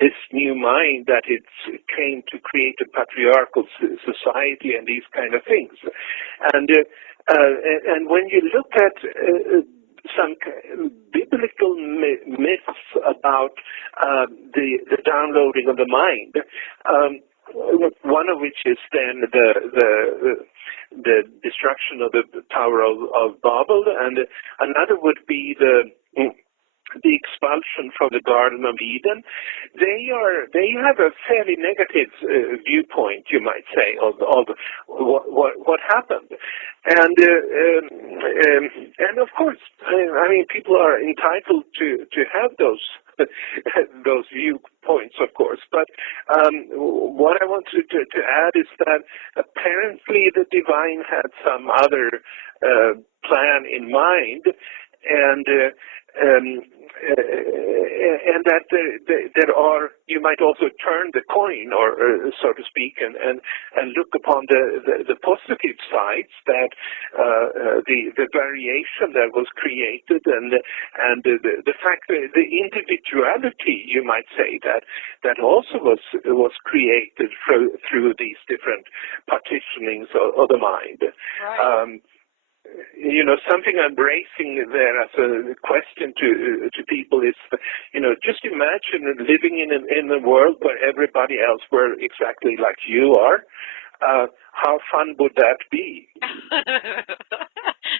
this new mind, that it came to create a patriarchal society and these kind of things? And when you look at some biblical myths about the downloading of the mind, one of which is then the destruction of the Tower of Babel, and another would be the expulsion from the Garden of Eden. They have a fairly negative viewpoint, you might say, of what happened, and of course, I mean, people are entitled to have those viewpoints, of course. But what I want to add is that apparently the divine had some other plan in mind, and that there are, you might also turn the coin, or so to speak, and look upon the positive sides, that the variation that was created, and the fact that the individuality, you might say, that also was created through these different partitionings of the mind. Right. You know, something I'm raising there as a question to people is, you know, just imagine living in a world where everybody else were exactly like you are. How fun would that be?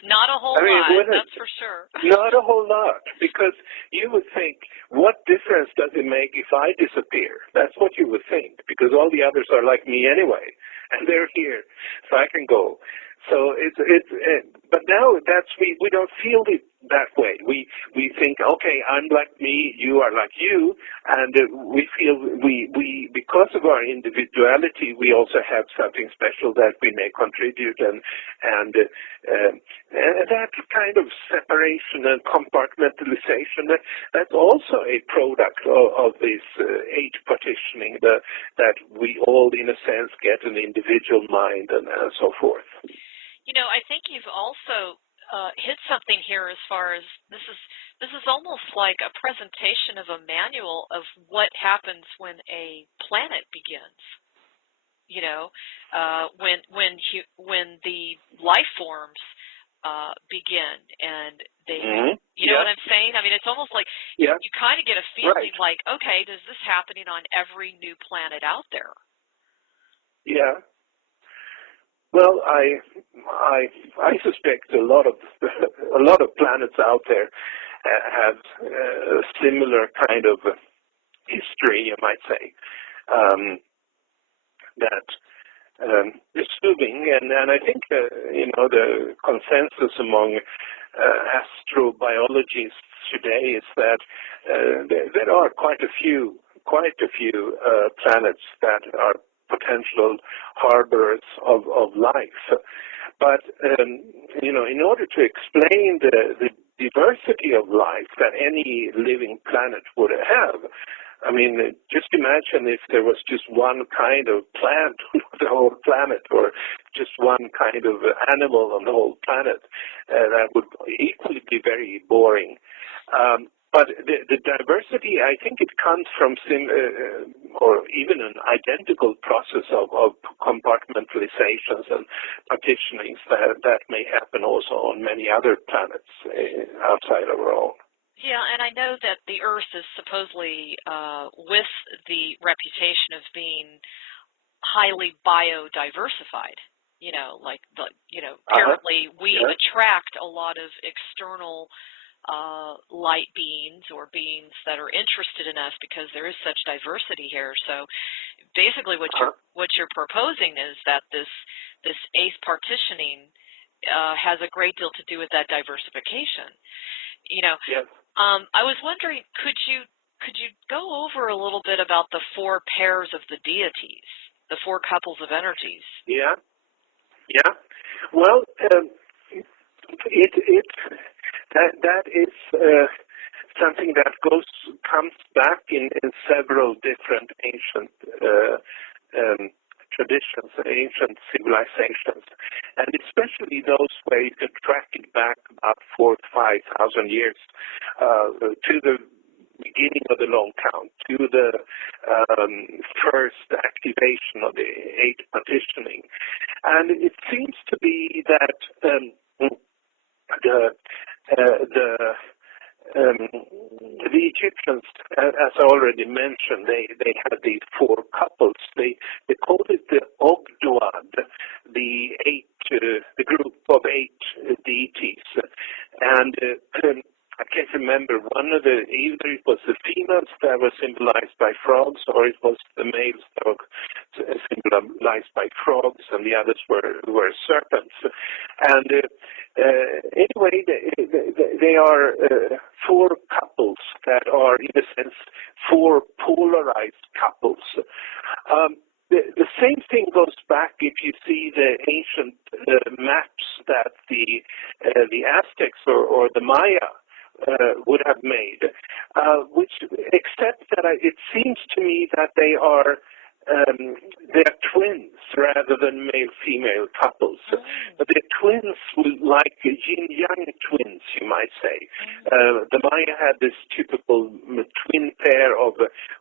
Not a whole lot, that's for sure. Not a whole lot, because you would think, what difference does it make if I disappear? That's what you would think, because all the others are like me anyway, and they're here, so I can go. So but now we don't feel it that way. We think, okay, I'm like me, you are like you, and we feel we because of our individuality, we also have something special that we may contribute, and that kind of separation and compartmentalization, that's also a product of this age partitioning, that we all, in a sense, get an individual mind and so forth. You know, I think you've also hit something here as far as this is almost like a presentation of a manual of what happens when a planet begins. You know, when the life forms begin, and they, you know what I'm saying? I mean, it's almost like you kind of get a feeling like, okay, does this happening on every new planet out there? Yeah. Well, I suspect a lot of planets out there have a similar kind of history, you might say, that is moving, and I think you know, the consensus among astrobiologists today is that there are quite a few planets that are potential harborers of life. But, you know, in order to explain the diversity of life that any living planet would have, I mean, just imagine if there was just one kind of plant on the whole planet, or just one kind of animal on the whole planet. That would equally be very boring. But the diversity, I think it comes from or even an identical process of compartmentalizations and partitionings that may happen also on many other planets outside of our own. Yeah, and I know that the Earth is supposedly, with the reputation of being highly biodiversified. You know, apparently we attract a lot of external light beings, or beings that are interested in us, because there is such diversity here. So basically what you're proposing is that this eighth partitioning has a great deal to do with that diversification. You know, I was wondering, could you go over a little bit about the four pairs of the deities, the four couples of energies? Yeah. Well, that is something that comes back in several different ancient traditions, ancient civilizations, and especially those where you can track it back about 4,000 to 5,000 years to the beginning of the long count, to the first activation of the eighth partitioning. And it seems to be that the Egyptians, as I already mentioned, they had these four couples. They called it the Ogdoad, the group of eight deities, and I can't remember either it was the females that were symbolized by frogs, or it was the males that were symbolized by frogs, and the others were serpents. And anyway, they are four couples that are, in a sense, four polarized couples. The same thing goes back if you see the ancient maps that the Aztecs or the Maya would have made, except that it seems to me that they're twins rather than male-female couples. But they're twins like yin-yang twins, you might say. The Maya had this typical twin pair of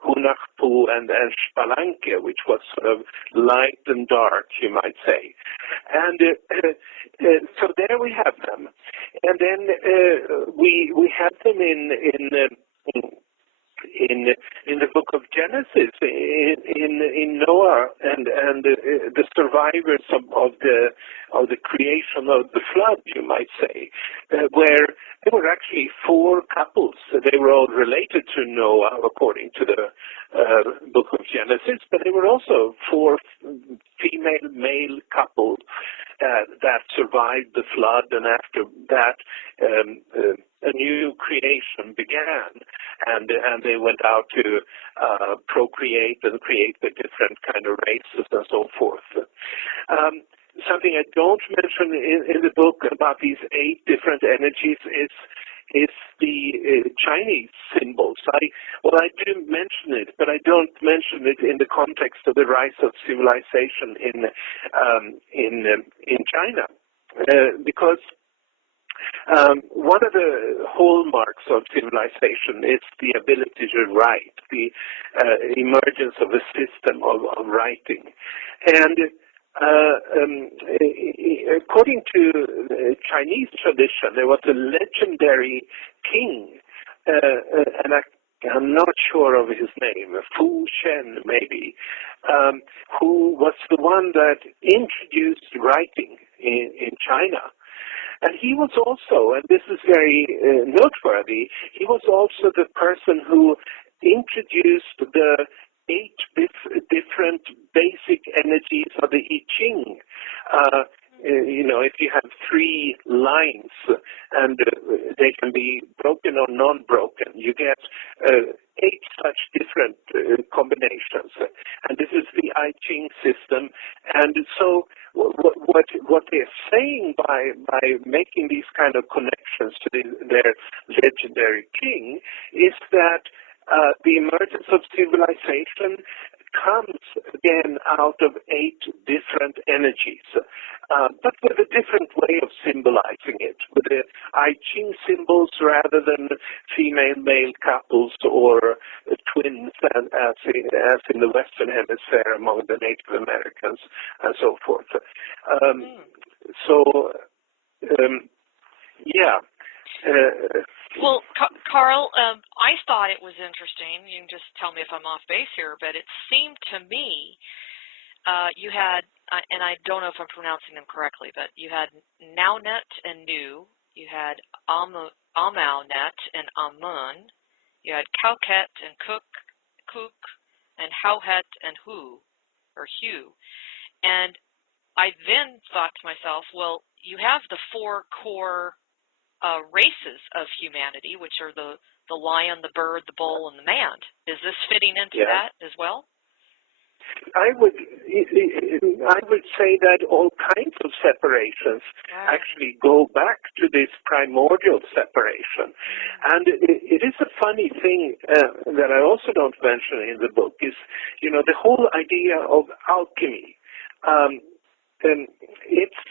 Hunahpu and Spalanque, which was sort of light and dark, you might say. And so there we have them. And then we have them in the book of Genesis, in Noah and the survivors of the creation of the flood, you might say, where there were actually four couples. They were all related to Noah, according to the book of Genesis, but there were also four female-male couples that survived the flood, and after that a new creation began, and they went out to procreate and create the different kind of races and so forth. Something I don't mention in the book about these eight different energies is the Chinese symbols. I do mention it, but I don't mention it in the context of the rise of civilization in China, because one of the hallmarks of civilization is the ability to write, the emergence of a system of writing. And according to Chinese tradition, there was a legendary king, and I'm not sure of his name, Fu Shen maybe, who was the one that introduced writing in China. And he was also, and this is very noteworthy, he was also the person who introduced the eight different basic energies of the I Ching. If you have three lines and they can be broken or non-broken, you get eight such different combinations. And this is the I Ching system. And so what they're saying by making these kind of connections to their legendary king is that the emergence of civilization comes again out of eight different energies, but with a different way of symbolizing it, with the I Ching symbols rather than female-male couples or twins, as in the Western Hemisphere among the Native Americans and so forth. Well, Carl, I thought it was interesting. You can just tell me if I'm off base here, but it seemed to me you had, and I don't know if I'm pronouncing them correctly, but you had Naunet and Nu, you had Amaunet and Amun, you had Kauket and Cook, and Howhet and Hu. And I then thought to myself, well, you have the four core races of humanity, which are the lion, the bird, the bull, and the man. Is this fitting into that as well? I would say that all kinds of separations actually go back to this primordial separation. And it is a funny thing that I also don't mention in the book is, the whole idea of alchemy. and it's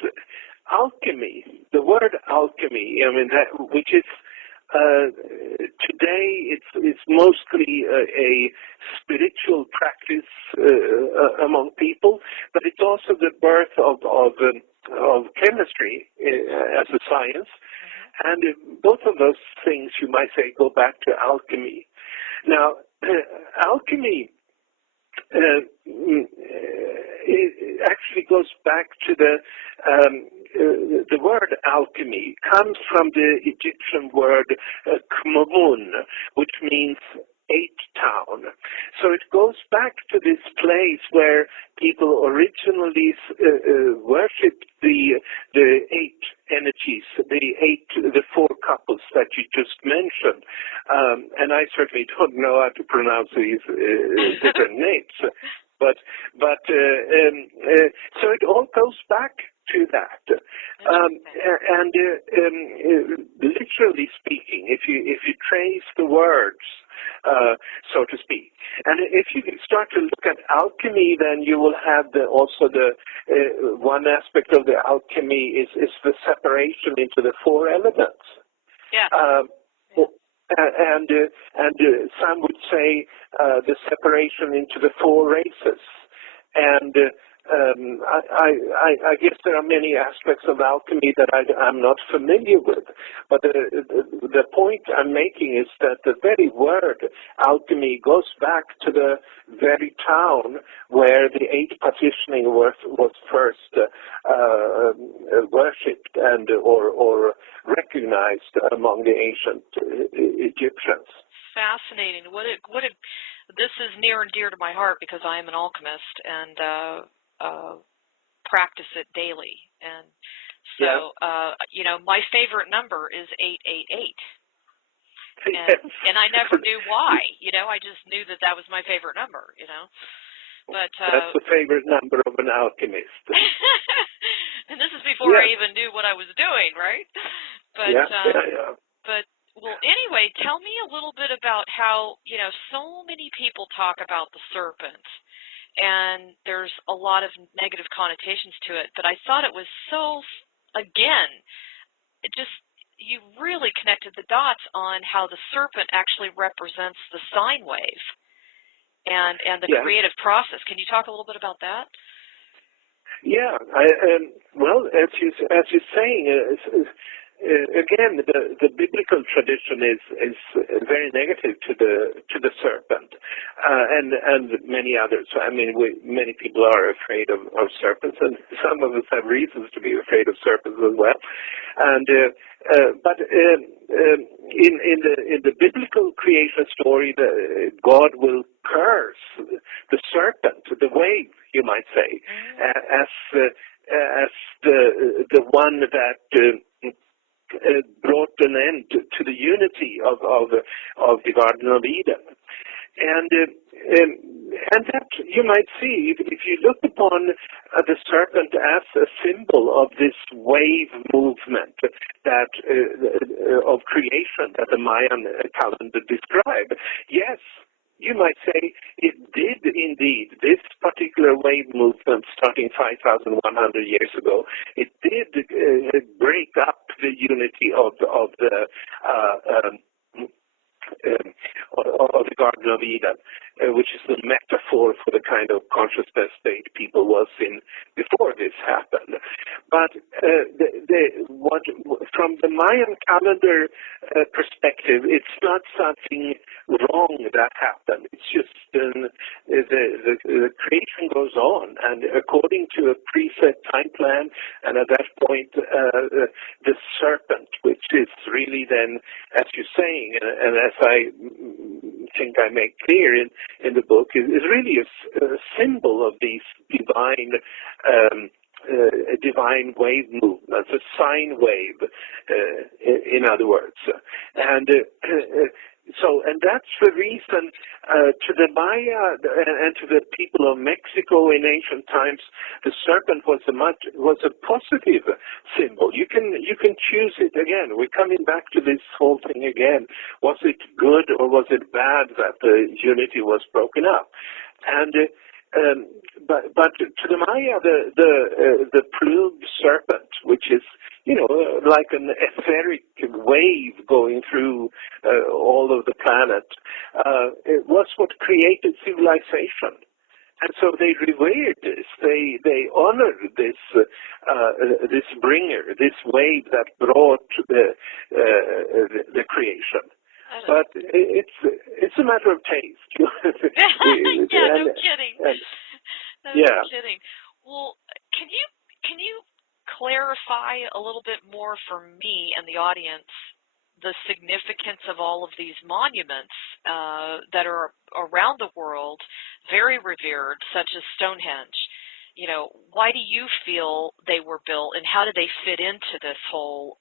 alchemy. The word alchemy, I mean, which is today it's mostly a spiritual practice among people, but it's also the birth of chemistry as a science, and both of those things, you might say, go back to alchemy. Now, alchemy it actually goes back to the word alchemy comes from the Egyptian word kmamun, which means eight town. So it goes back to this place where people originally worshipped the eight energies, the four couples that you just mentioned. And I certainly don't know how to pronounce these different names. But so it all goes back to that. And literally speaking, if you trace the words, so to speak, and if you start to look at alchemy, then you will have also the one aspect of the alchemy is the separation into the four elements. Yeah. And some would say the separation into the four races, and I guess there are many aspects of alchemy that I'm not familiar with, but the point I'm making is that the very word alchemy goes back to the very town where the eight partitioning was first worshipped and or recognized among the ancient Egyptians. Fascinating. This is near and dear to my heart because I am an alchemist and practice it daily. And so, my favorite number is 888. And I never knew why. I just knew that was my favorite number, But that's the favorite number of an alchemist. And this is before I even knew what I was doing, right? But But well, anyway, tell me a little bit about how, so many people talk about the serpent, and there's a lot of negative connotations to it, but I thought it was so, again, you really connected the dots on how the serpent actually represents the sine wave and the creative process. Can you talk a little bit about that? Yeah, well, as you're saying, again, the biblical tradition is very negative to the serpent, and many others. I mean, many people are afraid of serpents, and some of us have reasons to be afraid of serpents as well. And but in the biblical creation story, God will curse the serpent, the wave, you might say, as the one that brought an end to the unity of the Garden of Eden, and that you might see if you look upon the serpent as a symbol of this wave movement that of creation that the Mayan calendar described. Yes, you might say it did indeed. This particular wave movement, starting 5,100 years ago, it did break up the unity of the Garden of Eden, which is the metaphor for the kind of consciousness state people was in before this happened. But from the Mayan calendar perspective, it's not something wrong that happened. It's just the creation goes on, and according to a preset time plan, and at that point, the serpent, which is really then, as you're saying, and as I think I make clear in the book, is really a symbol of these divine wave movements, a sine wave, in other words. And and that's the reason to the Maya and to the people of Mexico in ancient times, the serpent was a positive symbol. You can choose it again. We're coming back to this whole thing again. Was it good or was it bad that the unity was broken up? And but to the Maya, the plumed serpent, which is like an etheric wave going through all of the planet, it was what created civilization. And so they revered this. They honored this this bringer, this wave that brought the creation. But it's a matter of taste. Yeah, no kidding. No kidding. Well, can you clarify a little bit more for me and the audience the significance of all of these monuments that are around the world, very revered, such as Stonehenge? Why do you feel they were built, and how do they fit into this whole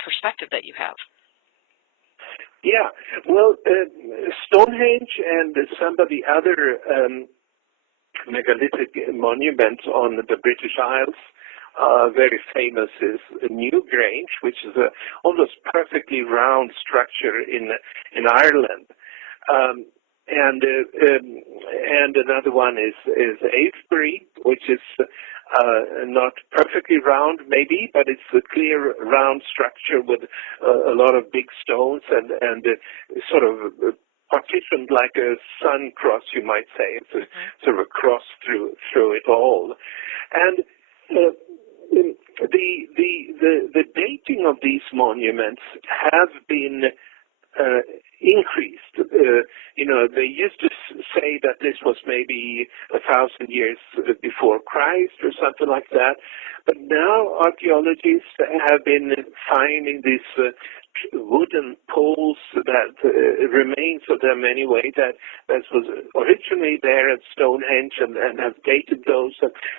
perspective that you have? Yeah, well, Stonehenge and some of the other megalithic monuments on the British Isles, very famous is Newgrange, which is a almost perfectly round structure in Ireland, and another one is Avebury, which is not perfectly round, maybe, but it's a clear round structure with a lot of big stones and sort of partitioned like a sun cross, you might say. It's a sort of a cross through it all, and the dating of these monuments have been increased. They used to say that this was maybe 1,000 years before Christ or something like that. But now archaeologists have been finding these wooden poles that remains of them anyway, that was originally there at Stonehenge and have dated those.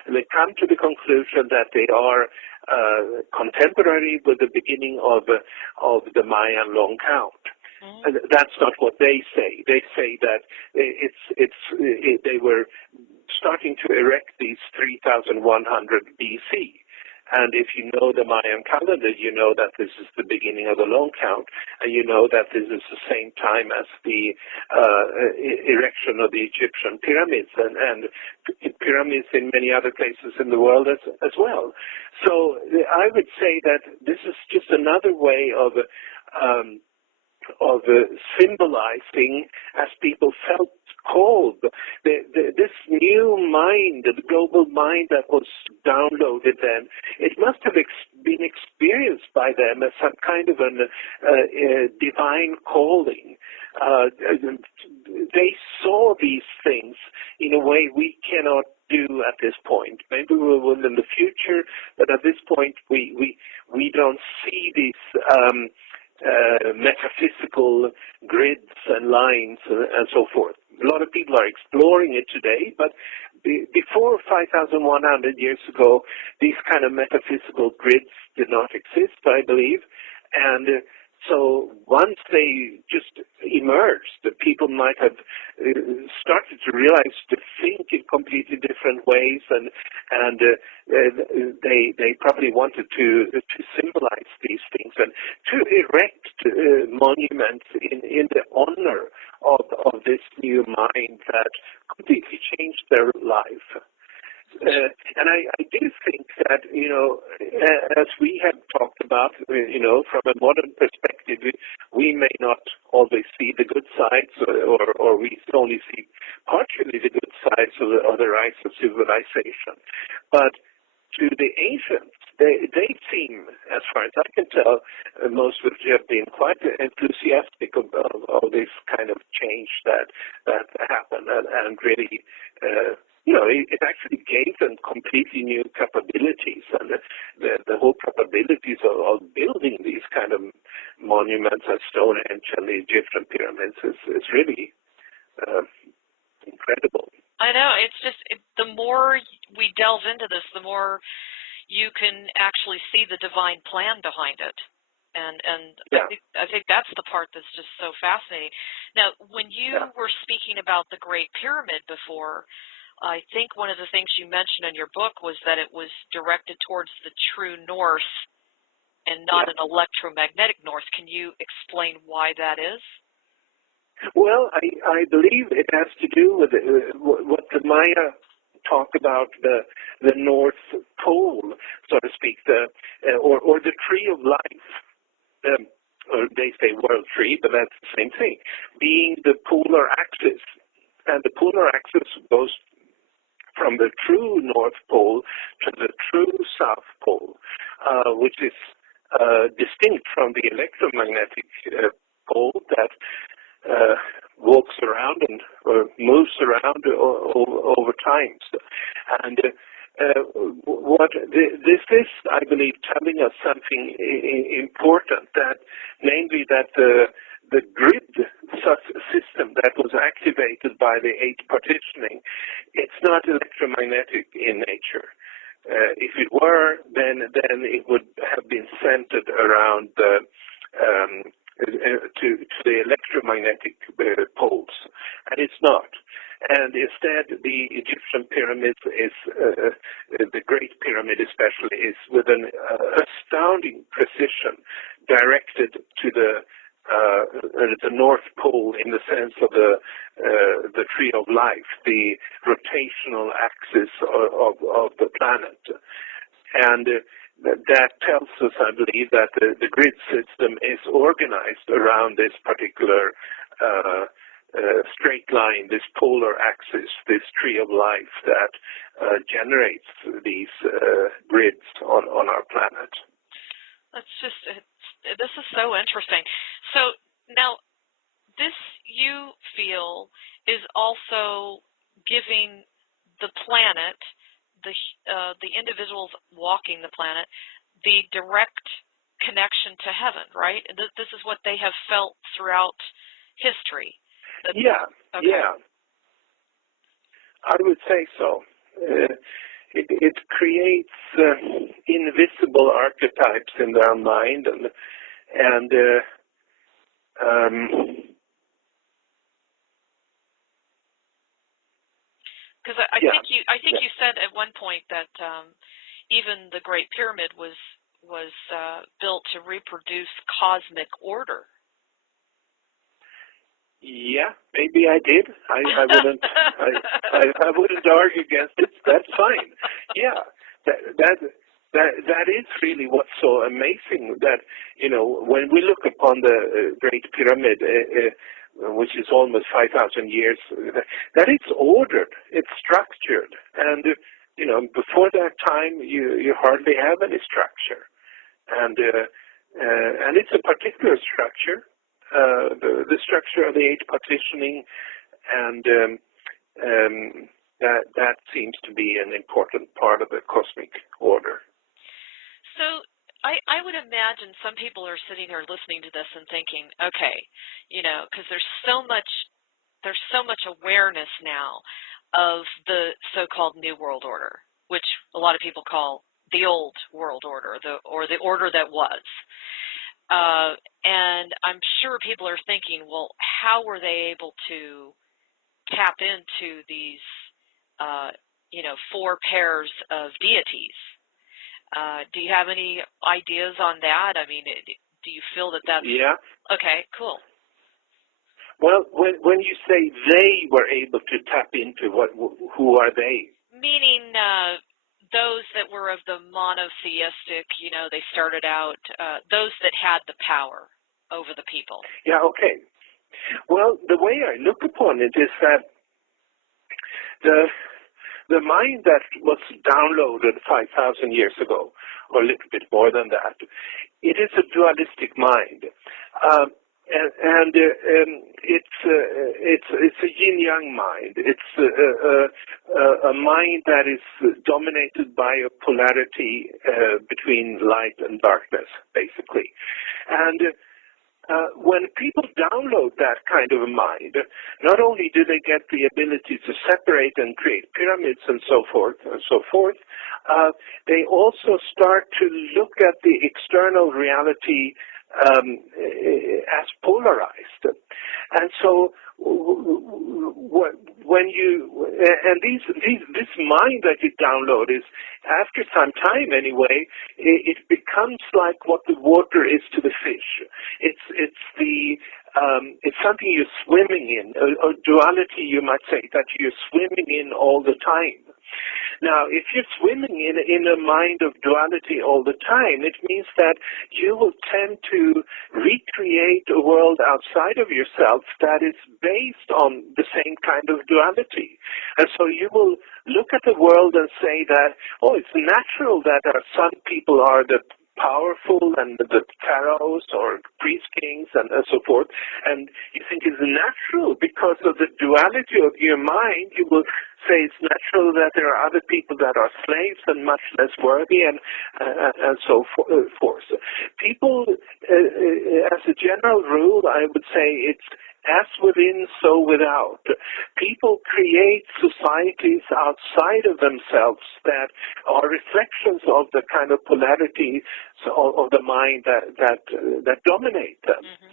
And they come to the conclusion that they are contemporary with the beginning of the Mayan long count. And that's not what they say. They say that they were starting to erect these 3,100 BC. And if you know the Mayan calendar, you know that this is the beginning of the long count, and you know that this is the same time as the erection of the Egyptian pyramids and pyramids in many other places in the world as well. So I would say that this is just another way of symbolizing, as people felt called, this new mind, the global mind that was downloaded then. It must have been experienced by them as some kind of a divine calling. They saw these things in a way we cannot do at this point. Maybe we will in the future, but at this point we don't see these metaphysical grids and lines and so forth. A lot of people are exploring it today, but before 5,100 years ago, these kind of metaphysical grids did not exist, I believe. And so once they just emerged, the people might have started to realize, to think in completely different ways, and they probably wanted to symbolize these things and to erect monuments in the honor of this new mind that completely changed their life. And I do think that, as we have talked about, from a modern perspective, we may not always see the good sides, or we only see partially the good sides of the rise of civilization. But to the ancients, they seem, as far as I can tell, most of them have been quite enthusiastic of this kind of change that happened, and really, it actually gave them completely new capabilities, and the whole capabilities of building these kind of monuments at Stonehenge and the Egyptian pyramids is really incredible. I know. It's just the more we delve into this, the more you can actually see the divine plan behind it. And yeah. I think that's the part that's just so fascinating. Now, when you were speaking about the Great Pyramid before, I think one of the things you mentioned in your book was that it was directed towards the true north and not an electromagnetic north. Can you explain why that is? Well, I believe it has to do with what the Maya talk about the North Pole, so to speak, or the tree of life. Or they say world tree, but that's the same thing, being the polar axis. And the polar axis goes from the true North Pole to the true South Pole, which is distinct from the electromagnetic pole that walks around and moves around over time. And what this is, I believe, telling us something important, that namely that the grid system that was activated by the 8 partitioning, it's not electromagnetic in nature. If it were, then it would have been centered around to the electromagnetic poles, and it's not. And instead, the Egyptian pyramids is, the Great Pyramid especially, is with an astounding precision directed to the North Pole in the sense of the tree of life, the rotational axis of the planet. And that tells us, I believe, that the grid system is organized around this particular straight line, this polar axis, this tree of life that generates these grids on our planet. That's just, this is so interesting. So now, this you feel is also giving the planet, the individuals walking the planet, the direct connection to heaven, right? This is what they have felt throughout history. Yeah, okay. Yeah. I would say so. It creates invisible archetypes in their mind, and because I think you said at one point that even the Great Pyramid was built to reproduce cosmic order. Yeah, maybe I did. I wouldn't. I wouldn't argue against it. That's fine. Yeah, that is really what's so amazing. That when we look upon the Great Pyramid, which is almost 5,000 years, that it's ordered, it's structured, and before that time, you hardly have any structure, and it's a particular structure. The structure of the 8 partitioning, and that seems to be an important part of the cosmic order. So I would imagine some people are sitting here listening to this and thinking, okay, because there's so much awareness now of the so-called New World Order, which a lot of people call the old world order, or the order that was. And I'm sure people are thinking, well, how were they able to tap into these, 4 pairs of deities? Do you have any ideas on that? I mean, do you feel that that's... Yeah. Okay, cool. Well, when you say they were able to tap into, who are they? Meaning those that were of the monotheistic, they started out, those that had the power over the people. Yeah, okay. Well, the way I look upon it is that the mind that was downloaded 5,000 years ago, or a little bit more than that, it is a dualistic mind. And it's a yin-yang mind. It's a mind that is dominated by a polarity between light and darkness, basically. And when people download that kind of a mind, not only do they get the ability to separate and create pyramids and so forth, they also start to look at the external reality as polarized. And so this mind that you download is, after some time anyway, it becomes like what the water is to the fish. It's something you're swimming in, a duality, you might say, that you're swimming in all the time. Now, if you're swimming in a mind of duality all the time, it means that you will tend to recreate a world outside of yourself that is based on the same kind of duality. And so you will look at the world and say that, oh, it's natural that some people are the powerful and the pharaohs or priest kings and so forth, and you think it's natural because of the duality of your mind. You will say it's natural that there are other people that are slaves and much less worthy, and so forth. People, as a general rule, I would say it's as within, so without. People create societies outside of themselves that are reflections of the kind of polarity of the mind that dominate them. Mm-hmm.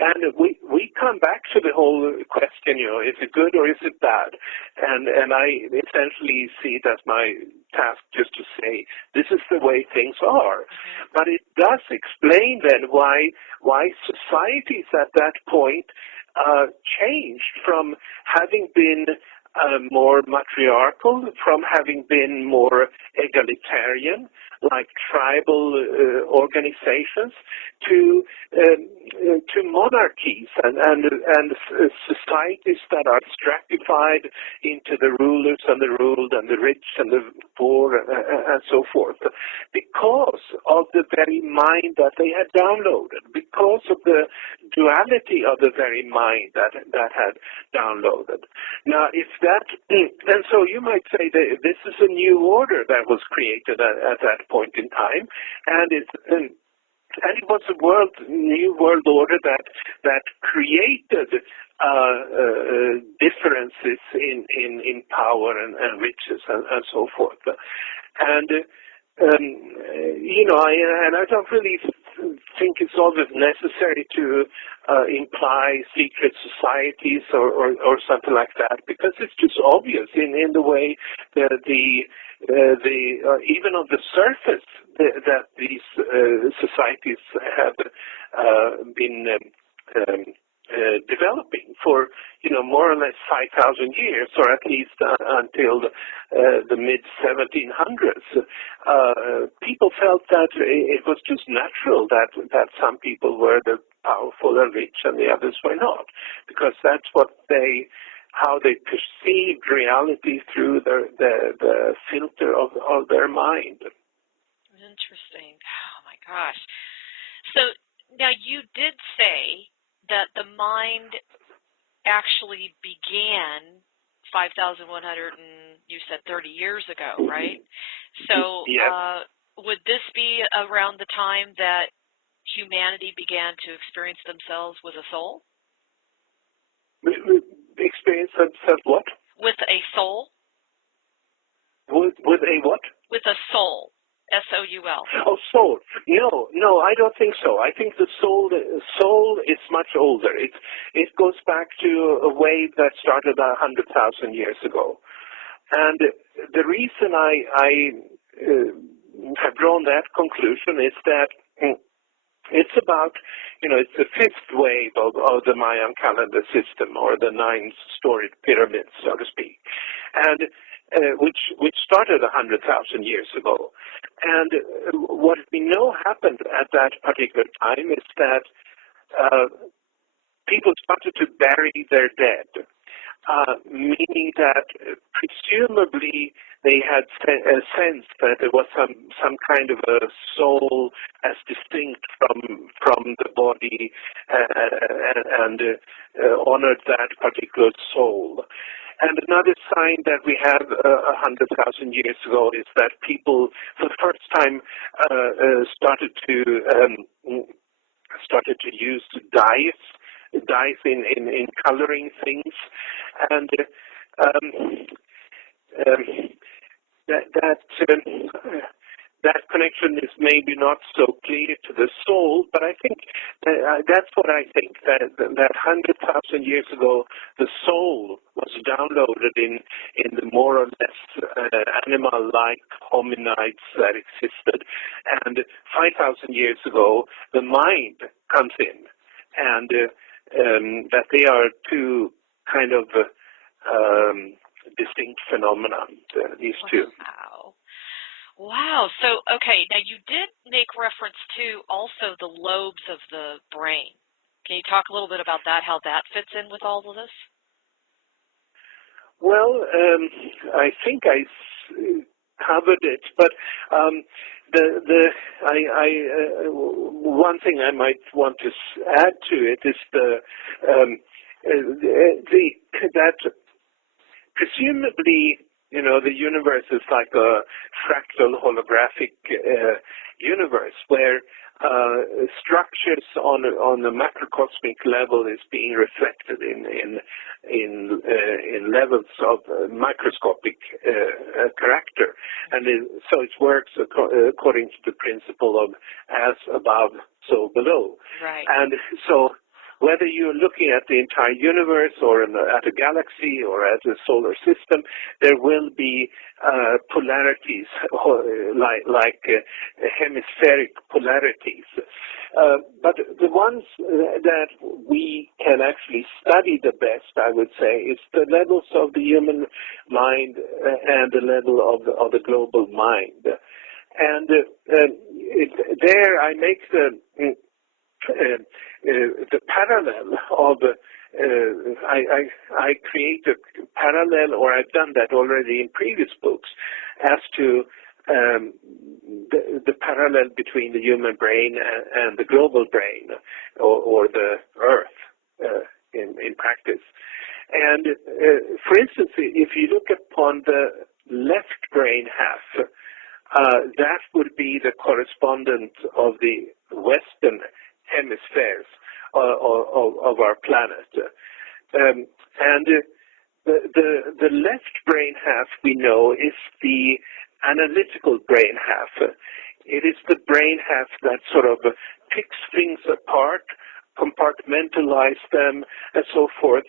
And we come back to the whole question, is it good or is it bad? And I essentially see it as my task just to say, this is the way things are. Mm-hmm. But it does explain then why societies at that point changed from having been more matriarchal, from having been more egalitarian, like tribal organizations, to monarchies and societies that are stratified into the rulers and the ruled and the rich and the poor and so forth, because of the very mind that they had downloaded, because of the duality of the very mind that had downloaded. Now, if that, and so you might say that this is a new order that was created at that point in time, and it was a new world order that created differences in power and riches and so forth. And I don't really think it's always necessary to imply secret societies or something like that, because it's just obvious in the way that even on the surface that these societies have been developing for more or less 5,000 years, or at least until the mid-1700s. People felt that it was just natural that some people were the powerful and rich and the others were not, because that's how they perceived reality through the filter of their mind. Interesting. Oh my gosh. So now you did say that the mind actually began 5,100 and you said 30 years ago, right? So yes. Would this be around the time that humanity began to experience themselves with a soul? Experience themselves what? With a soul. With a what? With a soul. S-O-U-L. Oh, soul. No, I don't think so. I think the soul is much older. It goes back to a wave that started 100,000 years ago. And the reason I have drawn that conclusion is that it's about, it's the fifth wave of the Mayan calendar system, or the 9-storied pyramid, so to speak, and which started 100,000 years ago. And what we know happened at that particular time is that people started to bury their dead, meaning that presumably they had a sense that there was some kind of a soul as distinct from the body, and honored that particular soul. And another sign that we have 100,000 years ago is that people, for the first time, started to use dyes in coloring things, and that connection is maybe not so clear to the soul, but I think that's what I think, that 100,000 years ago the soul was downloaded in the more or less animal-like hominids that existed, and 5,000 years ago the mind comes in, and that they are two kind of distinct phenomenon, these two. Wow. Wow. So, okay, now you did make reference to also the lobes of the brain. Can you talk a little bit about that, how that fits in with all of this? Well, I think I covered it, but one thing I might want to add to it is that presumably, the universe is like a fractal holographic universe where structures on the macrocosmic level is being reflected in levels of microscopic character, and so it works according to the principle of as above, so below. Right. And so, whether you're looking at the entire universe or at a galaxy or at a solar system, there will be polarities, like hemispheric polarities. But the ones that we can actually study the best, I would say, is the levels of the human mind and the level of the global mind. And there I make the parallel of I create a parallel, or I've done that already in previous books, as to the parallel between the human brain and the global brain, or the Earth in practice. And for instance, if you look upon the left brain half, that would be the correspondent of the Western hemispheres of our planet, and the left brain half, we know, is the analytical brain half. It is the brain half that sort of picks things apart, compartmentalize them, and so forth,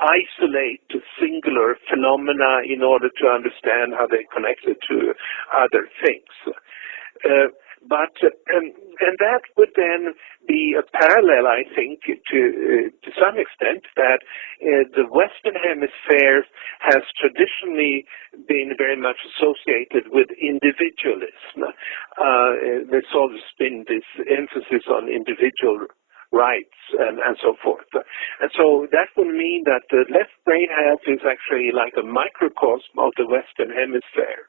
isolate singular phenomena in order to understand how they connected to other things. And that would then be a parallel, I think, to some extent, that the Western Hemisphere has traditionally been very much associated with individualism. There's always been this emphasis on individual rights and so forth. And so that would mean that the left brain half is actually like a microcosm of the Western Hemisphere.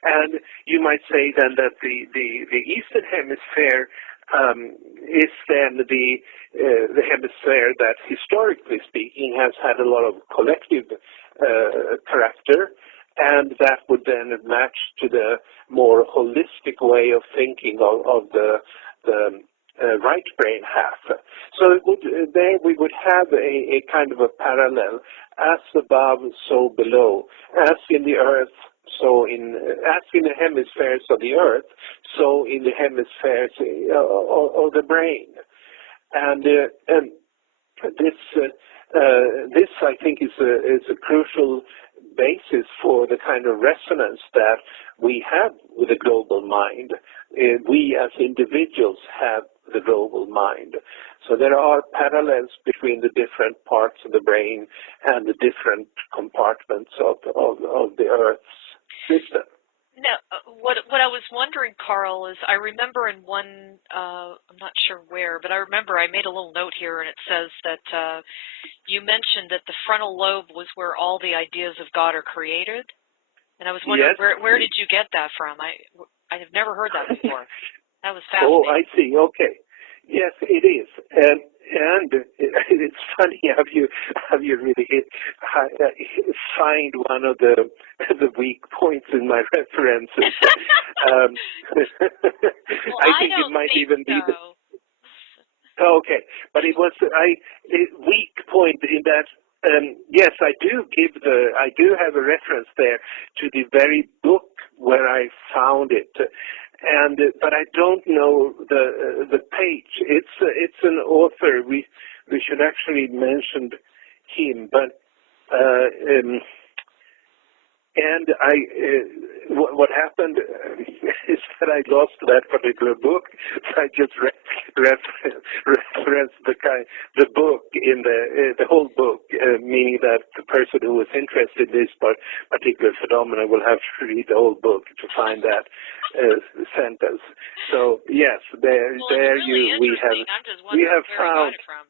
And you might say then that the Eastern Hemisphere is then the hemisphere that, historically speaking, has had a lot of collective character, and that would then match to the more holistic way of thinking of the right brain half. So it would, there we would have a kind of a parallel, as above, so below, as in the Earth. So as in the hemispheres of the Earth, so in the hemispheres of the brain. And this I think is a crucial basis for the kind of resonance that we have with the global mind. We as individuals have the global mind. So there are parallels between the different parts of the brain and the different compartments of the Earth's system. Now, what I was wondering, Carl, is I remember in one, I'm not sure where, but I remember I made a little note here, and it says that you mentioned that the frontal lobe was where all the ideas of God are created. And I was wondering, yes, where did you get that from? I have never heard that before. That was fascinating. Oh, I see. Okay. Yes, it is. And it's funny how you really find one of the weak points in my references. Well, I think it might even be the. Okay, but it was a weak point in that. Yes, I do have a reference there to the very book where I found it. But I don't know the page. It's an author. We should actually mention him. But what happened is that I lost that particular book. So I just referenced the book in the whole book meaning that the person who is interested in this particular phenomenon will have to read the whole book to find that sentence. So yes, there really we have I'm just wondering where found. I got it from.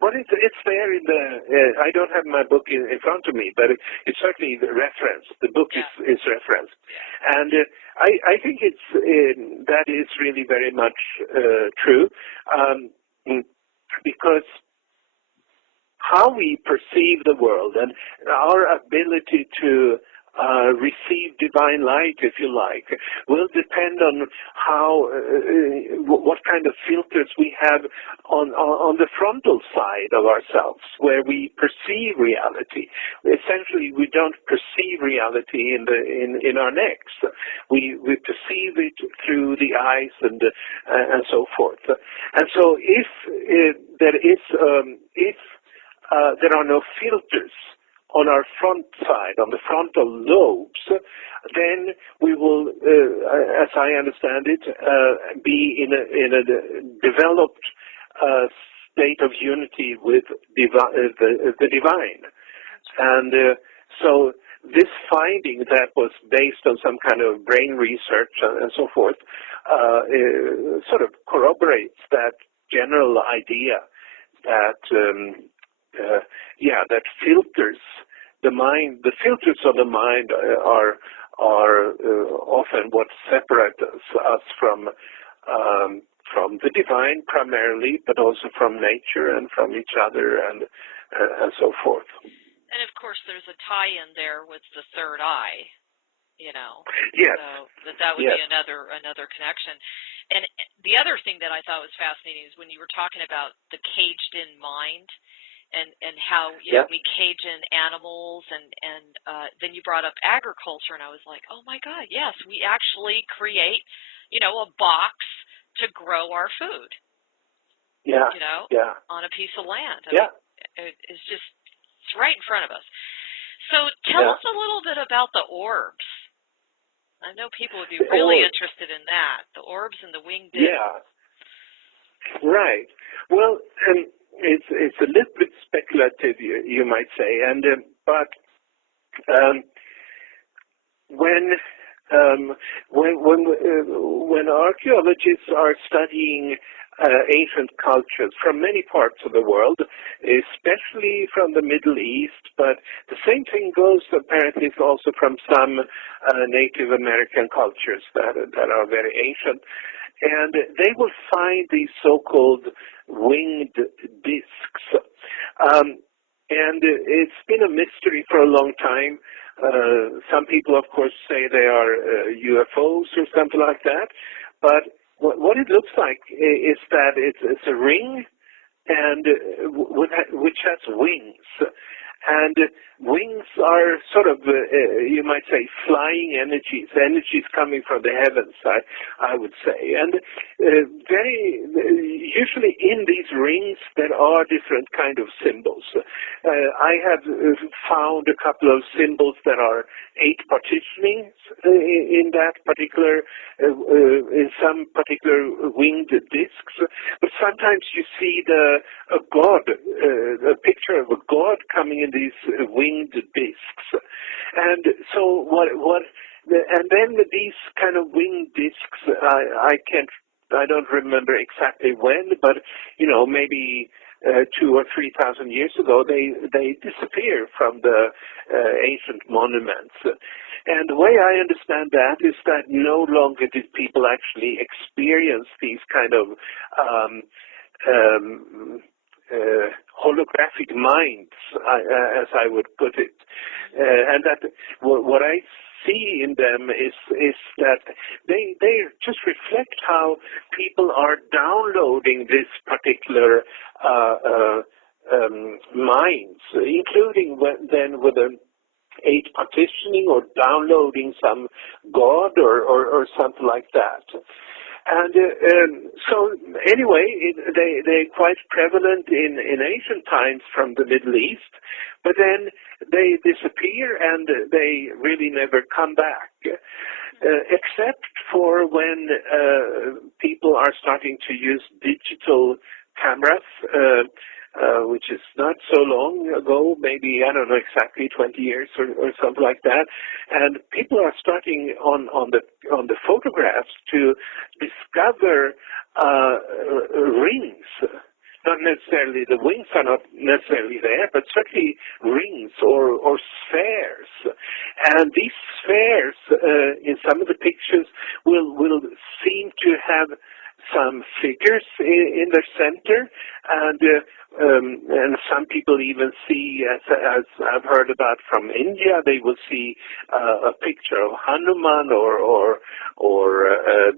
Well, it's there in the. I don't have my book in front of me, but it's certainly the reference. The book is referenced, and I think it's that is really very much true, because how we perceive the world and our ability to receive divine light, if you like, will depend on how, what kind of filters we have on the frontal side of ourselves, where we perceive reality. Essentially, we don't perceive reality in our necks. We perceive it through the eyes and so forth. And so, if there are no filters on our front side, on the frontal lobes, then we will, as I understand it, be in a developed state of unity with the divine. And so this finding that was based on some kind of brain research and so forth sort of corroborates that general idea that that filters the mind, the filters of the mind are often what separates us from the divine primarily, but also from nature and from each other and so forth. And of course, there's a tie-in there with the third eye, you know. Yes. So that would be another connection. And the other thing that I thought was fascinating is when you were talking about the caged-in mind. And how you know we cage in animals and then you brought up agriculture and I was like, oh my God, yes, we actually create a box to grow our food. On a piece of land. I mean, it's right in front of us. So tell us a little bit about the orbs. I know people would be really interested in that. The orbs and the winged discs. Yeah. Right. Well, it's a little bit speculative, you might say, and but when archaeologists are studying ancient cultures from many parts of the world, especially from the Middle East, but the same thing goes apparently also from some Native American cultures that are very ancient. And they will find these so-called winged discs. And it's been a mystery for a long time. Some people, of course, say they are UFOs or something like that. But what it looks like is that it's a ring and which has wings. And wings are sort of, you might say, flying energies coming from the heavens, I would say. And usually in these rings there are different kind of symbols. I have found a couple of symbols that are 8 partitionings in that particular, in some particular winged discs. But sometimes you see a god, a picture of a god coming in these winged discs. And so and then these kind of winged discs, I don't remember exactly when, but maybe 2,000 or 3,000 years ago, they disappear from the ancient monuments. And the way I understand that is that no longer did people actually experience these kind of holographic minds, as I would put it, and that what I see in them is that they just reflect how people are downloading this particular minds, including then with an 8 partitioning or downloading some god or something like that. And so anyway, they're quite prevalent in ancient times from the Middle East, but then they disappear and they really never come back, except for when people are starting to use digital cameras which is not so long ago, maybe, I don't know exactly, 20 years or something like that. And people are starting on the photographs to discover rings. Not necessarily, the wings are not necessarily there, but certainly rings or spheres. And these spheres, in some of the pictures, will seem to have some figures in their center, and some people even see, as I've heard about from India, they will see a picture of Hanuman or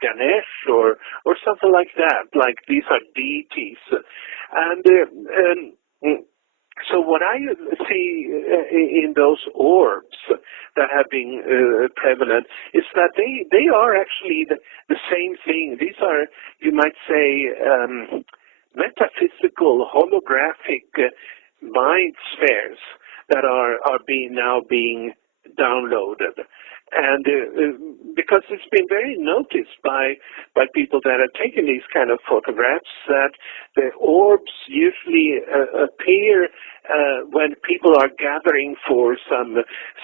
Ganesh or something like that. Like these are deities, and so what I see in those orbs that have been prevalent is that they are actually the same thing. These are, you might say, metaphysical, holographic mind spheres that are now being downloaded. And because it's been very noticed by people that have taken these kind of photographs, that the orbs usually appear when people are gathering for some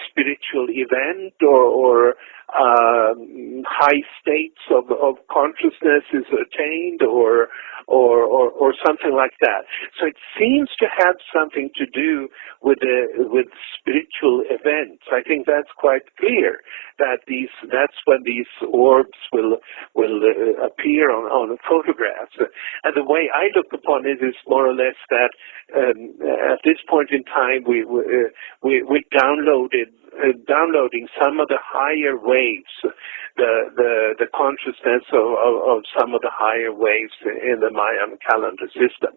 spiritual event or high states of consciousness is attained or something like that. So it seems to have something to do with spiritual events. I think that's quite clear that that's when these orbs will appear on photographs. And the way I look upon it is more or less that at this point in time we downloading some of the higher waves, the consciousness of some of the higher waves in the Mayan calendar system.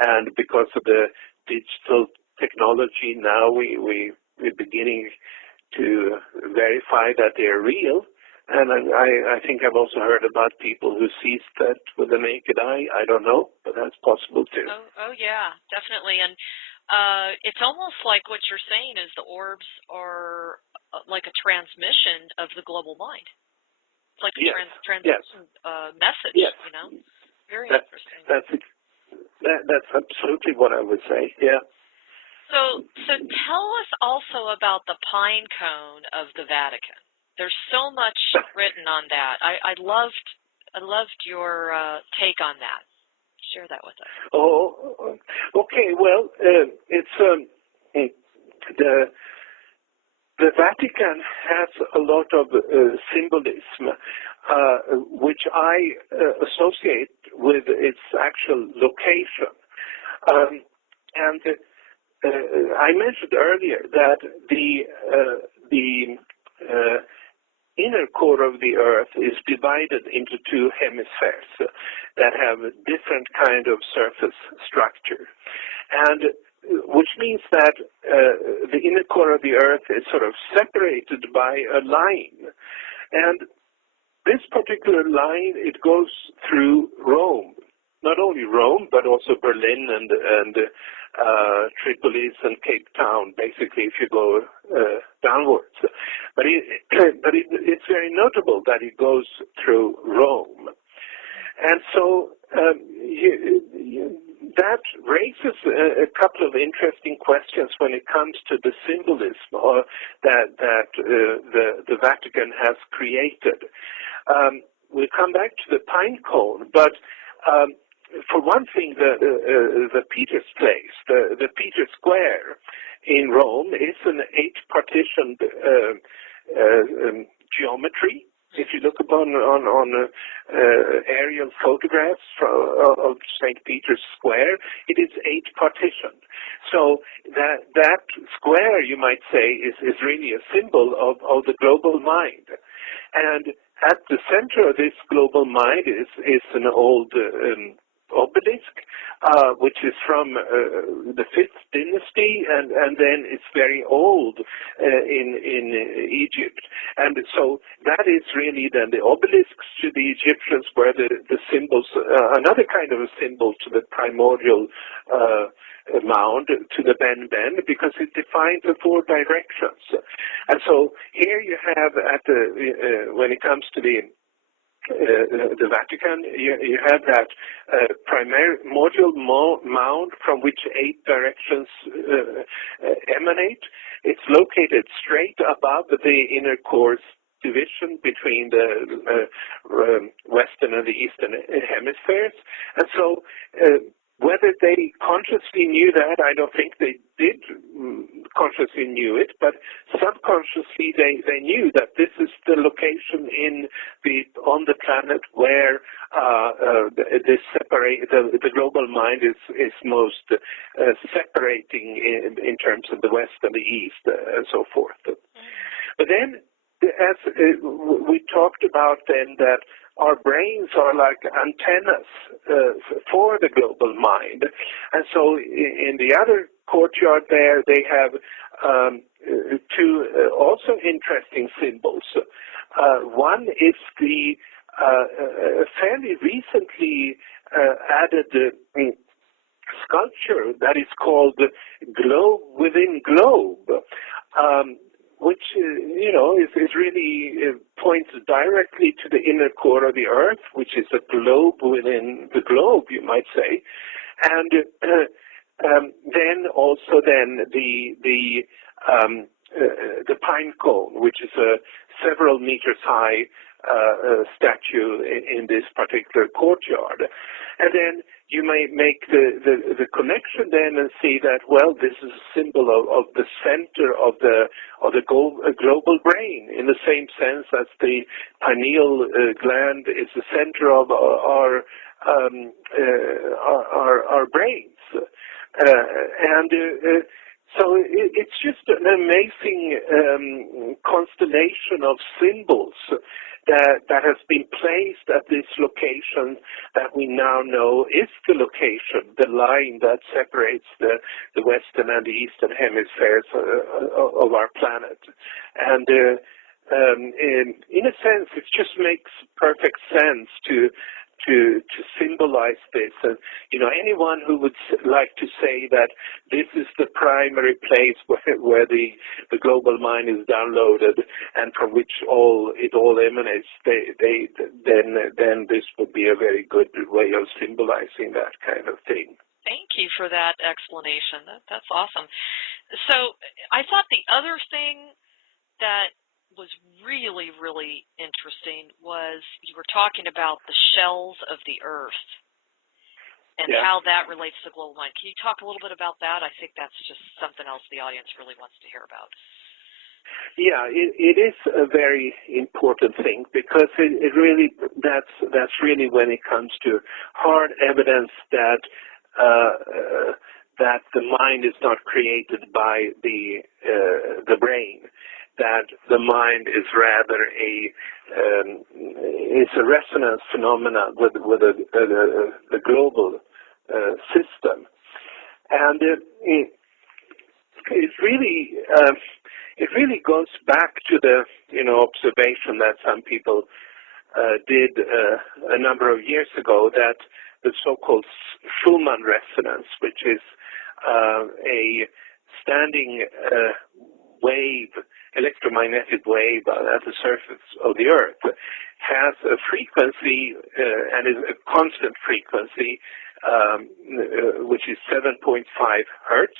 And because of the digital technology now, we're beginning to verify that they're real. And I think I've also heard about people who sees that with the naked eye. I don't know, but that's possible too. Oh yeah, definitely. And it's almost like what you're saying is the orbs are like a transmission of the global mind. It's like a transmission message, yes. you know? Very interesting. That's absolutely what I would say, yeah. So tell us also about the pine cone of the Vatican. There's so much written on that. I loved your take on that. Share that with us. Oh, okay. Well, it's the Vatican has a lot of symbolism, which I associate with its actual location. And I mentioned earlier that the inner core of the Earth is divided into two hemispheres that have a different kind of surface structure. And which means that the inner core of the Earth is sort of separated by a line. And this particular line, it goes through Rome. Not only Rome, but also Berlin and Tripolis and Cape Town, basically, if you go downwards. But it's very notable that it goes through Rome. And so that raises a couple of interesting questions when it comes to the symbolism that the Vatican has created. We'll come back to the pine cone, but for one thing, the Peter's Place, the Peter Square in Rome is an 8-partitioned geometry. If you look upon aerial photographs of St. Peter's Square, it is 8-partitioned. So that square, you might say, is really a symbol of the global mind. And at the center of this global mind is an old obelisk, which is from the 5th dynasty, and then it's very old in Egypt. And so that is really then the obelisks to the Egyptians were the symbols, another kind of a symbol to the primordial mound, to the Ben, because it defines the 4 directions. And so here you have when it comes to the the Vatican, you have that primary module mount from which 8 directions emanate. It's located straight above the inner core's division between the Western and the Eastern hemispheres. And so whether they consciously knew that, I don't think they did consciously knew it, but subconsciously they knew that this is the location on the planet where the global mind is most separating in terms of the West and the East and so forth. But then, as we talked about then, that our brains are like antennas for the global mind. And so in the other courtyard there, they have 2 also interesting symbols. One is the fairly recently added sculpture that is called Globe Within Globe. Which, is really points directly to the inner core of the Earth, which is a globe within the globe, you might say. And then also the pine cone, which is a several meters high statue in this particular courtyard. And then you may make the connection then and see that, well, this is a symbol of the center of the global brain, in the same sense as the pineal gland is the center of our brains. So it's just an amazing constellation of symbols that has been placed at this location that we now know is the location, the line that separates the Western and the Eastern hemispheres of our planet. And in a sense, it just makes perfect sense to symbolize this. And anyone who would like to say that this is the primary place where the global mind is downloaded and from which it all emanates, then this would be a very good way of symbolizing that kind of thing. Thank you for that explanation. That's awesome. So I thought the other thing that was really, really interesting was you were talking about the shells of the Earth and how that relates to global mind. Can you talk a little bit about that? I think that's just something else the audience really wants to hear about. Yeah, it is a very important thing because it really that's really when it comes to hard evidence that the mind is not created by the brain. That the mind is rather it's a resonance phenomena with the global system, and it really goes back to the observation that some people did a number of years ago, that the so-called Schumann resonance, which is a standing electromagnetic wave at the surface of the Earth, has a frequency and is a constant frequency, which is 7.5 hertz,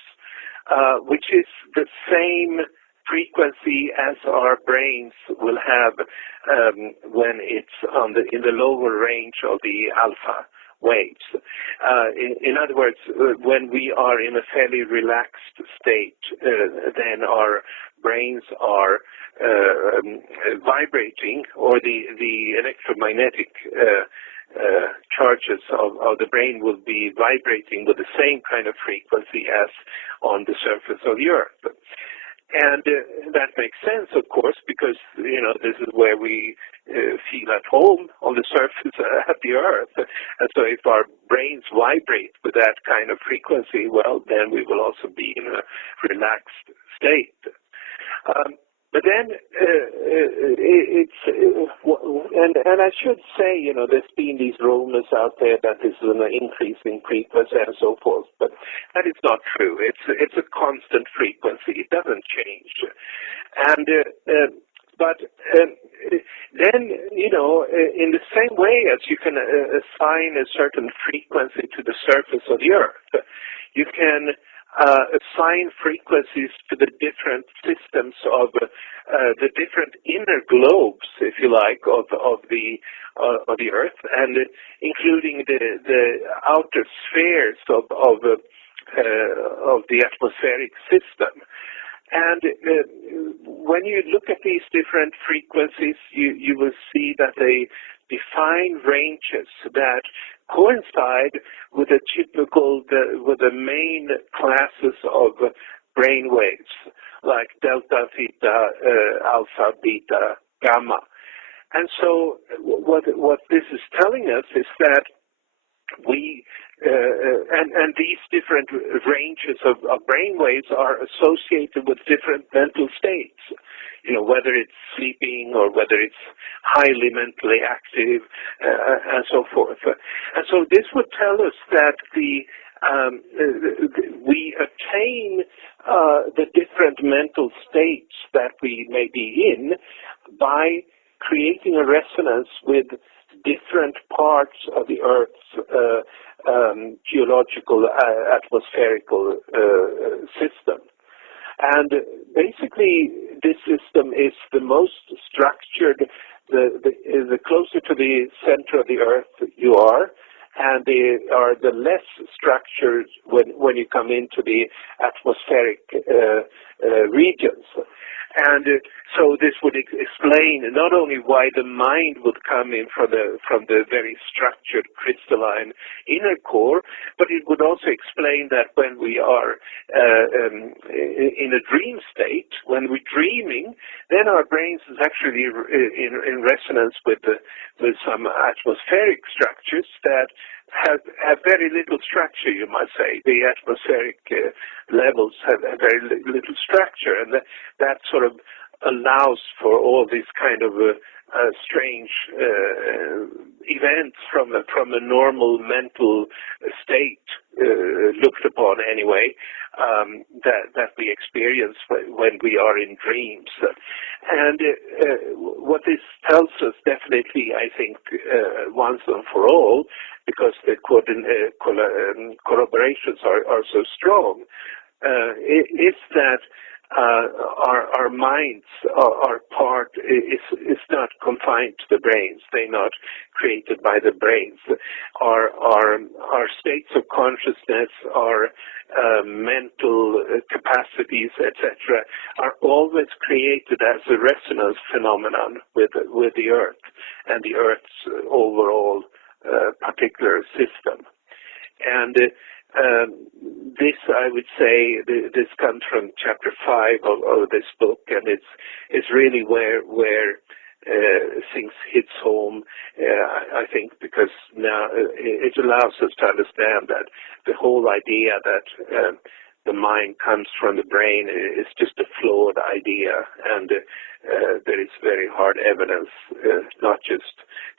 which is the same frequency as our brains will have when it's in the lower range of the alpha waves. In other words, when we are in a fairly relaxed state, then our brains are vibrating, or the electromagnetic charges of the brain will be vibrating with the same kind of frequency as on the surface of the Earth. And that makes sense, of course, because, this is where we feel at home on the surface of the Earth. And so if our brains vibrate with that kind of frequency, well, then we will also be in a relaxed state. But then and I should say, there's been these rumors out there that this is an increasing frequency and so forth, but that is not true. It's a constant frequency. It doesn't change. And But then, you know, in the same way as you can assign a certain frequency to the surface of the Earth, you can assign frequencies to the different systems of the different inner globes, if you like, of the Earth, and including the outer spheres of the atmospheric system. And when you look at these different frequencies, you will see that they define ranges that coincide with the with the main classes of brain waves, like delta, theta, alpha, beta, gamma. And so what this is telling us is that we and these different ranges of brain waves are associated with different mental states, you know, whether it's sleeping or whether it's highly mentally active, and so forth. And so this would tell us that we attain the different mental states that we may be in by creating a resonance with different parts of the Earth's geological, atmospherical system. And basically, this system is the most structured, the closer to the center of the Earth you are, and they are the less structured when you come into the atmospheric regions. And so this would explain not only why the mind would come in from the very structured crystalline inner core, but it would also explain that when we are in a dream state, when we're dreaming, then our brains is actually in resonance with some atmospheric structures that have very little structure, you might say. The atmospheric levels have very little structure, and that sort of allows for all these kind of strange events from a normal mental state, looked upon anyway, that we experience when we are in dreams. And what this tells us definitely, I think, once and for all, because the corroborations are so strong, is that our minds, our part is not confined to the brains. They're not created by the brains. Our states of consciousness, our mental capacities, etc., are always created as a resonance phenomenon with the Earth and the Earth's overall particular system. And this, I would say, this comes from chapter 5 of this book, and it's really where things hits home, I think, because now it allows us to understand that the whole idea that the mind comes from the brain is just a flawed idea, and there is very hard evidence, not just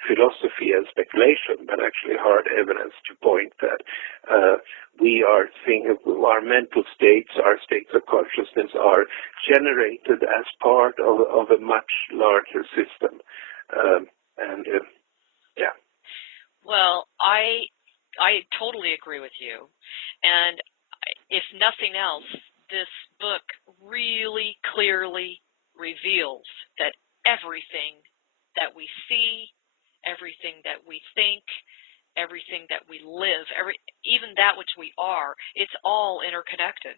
philosophy and speculation, but actually hard evidence to point that our mental states, our states of consciousness are generated as part of a much larger system. Yeah. Well, I totally agree with you. And if nothing else, this book really clearly reveals that everything that we see, everything that we think, everything that we live, even that which we are, it's all interconnected.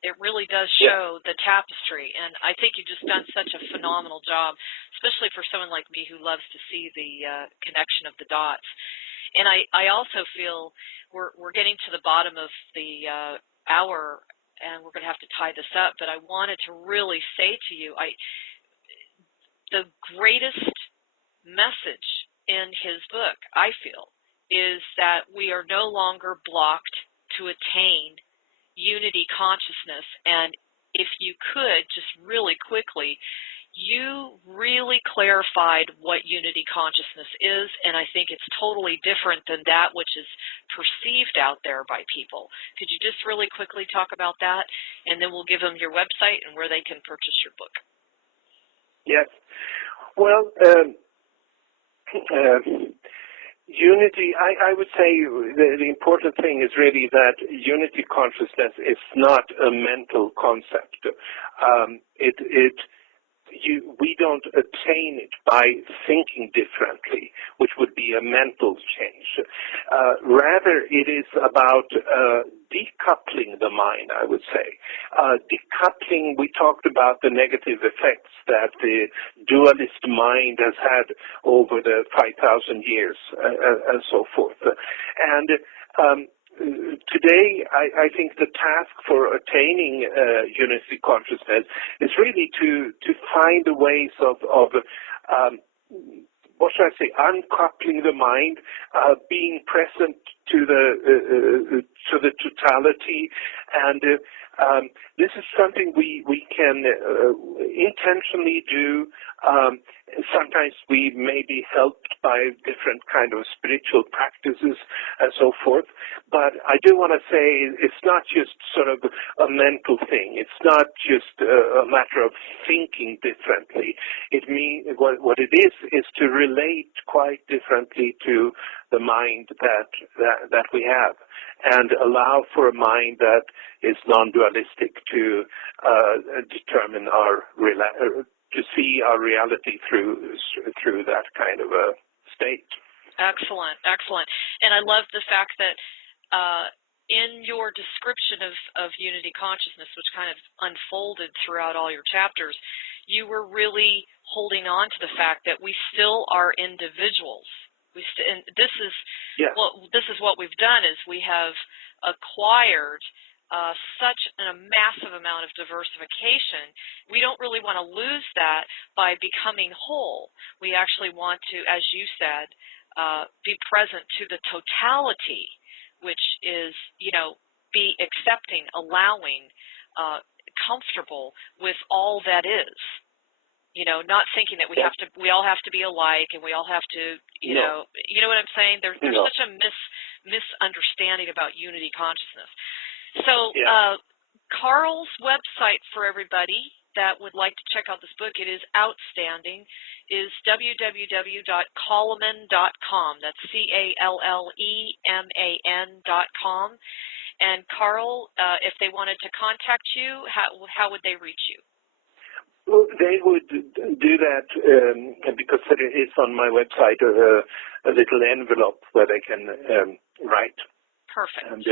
It really does show the tapestry, and I think you've just done such a phenomenal job, especially for someone like me who loves to see the connection of the dots. And I also feel we're getting to the bottom of the hour, and we're going to have to tie this up, but I wanted to really say to you, the greatest message in his book, I feel, is that we are no longer blocked to attain unity consciousness. And if you could, just really quickly, you really clarified what unity consciousness is, and I think it's totally different than that which is perceived out there by people. Could you just really quickly talk about that, and then we'll give them your website and where they can purchase your book? Yes. Well, unity, I would say the important thing is really that unity consciousness is not a mental concept. We don't attain it by thinking differently, which would be a mental change. Rather, it is about decoupling the mind, I would say. Decoupling, we talked about the negative effects that the dualist mind has had over the 5,000 years and so forth. And today, I think the task for attaining unity consciousness is really to find the ways of what should I say, uncoupling the mind, being present to the totality, and this is something we can intentionally do. Sometimes we may be helped by different kind of spiritual practices and so forth, but I do want to say it's not just sort of a mental thing. It's not just a matter of thinking differently. It means what it is to relate quite differently to the mind that we have, and allow for a mind that is non-dualistic to determine to see our reality through that kind of a state. Excellent, excellent. And I love the fact that in your description of unity consciousness, which kind of unfolded throughout all your chapters, you were really holding on to the fact that we still are individuals. And this is what we've done is we have acquired such a massive amount of diversification. We don't really want to lose that by becoming whole. We actually want to, as you said, be present to the totality, which is, be accepting, allowing, comfortable with all that is. Not thinking that we all have to be alike, and we all have to, you know what I'm saying? There's such a misunderstanding about unity consciousness. So, Carl's website for everybody that would like to check out this book, it is outstanding, is www.calleman.com. That's CALLEMAN.com. And Carl, if they wanted to contact you, how would they reach you? Well, they would do that because it is on my website a little envelope where they can write. Perfect. And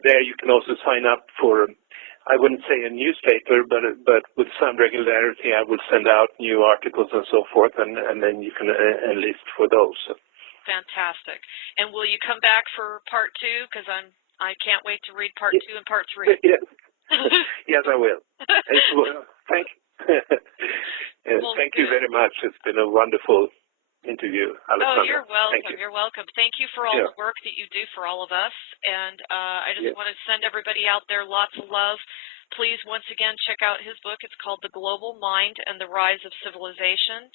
there you can also sign up for, I wouldn't say a newspaper, but with some regularity I will send out new articles and so forth, and then you can enlist for those. Fantastic. And will you come back for part 2? Because I can't wait to read part 2 and part 3. Yes. Yes, I will. Thank you very much. It's been a wonderful interview, Alexandra. Oh, you're welcome. Thank you. You're welcome. Thank you for all the work that you do for all of us. And I just want to send everybody out there lots of love. Please, once again, check out his book. It's called The Global Mind and the Rise of Civilization.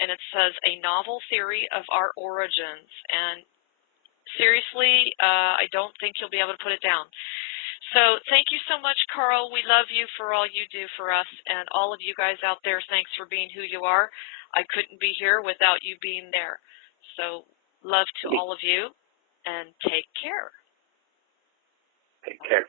And it says, A Novel Theory of Our Origins. And seriously, I don't think you'll be able to put it down. So thank you so much, Carl. We love you for all you do for us. And all of you guys out there, thanks for being who you are. I couldn't be here without you being there. So love to all of you, and take care. Take care.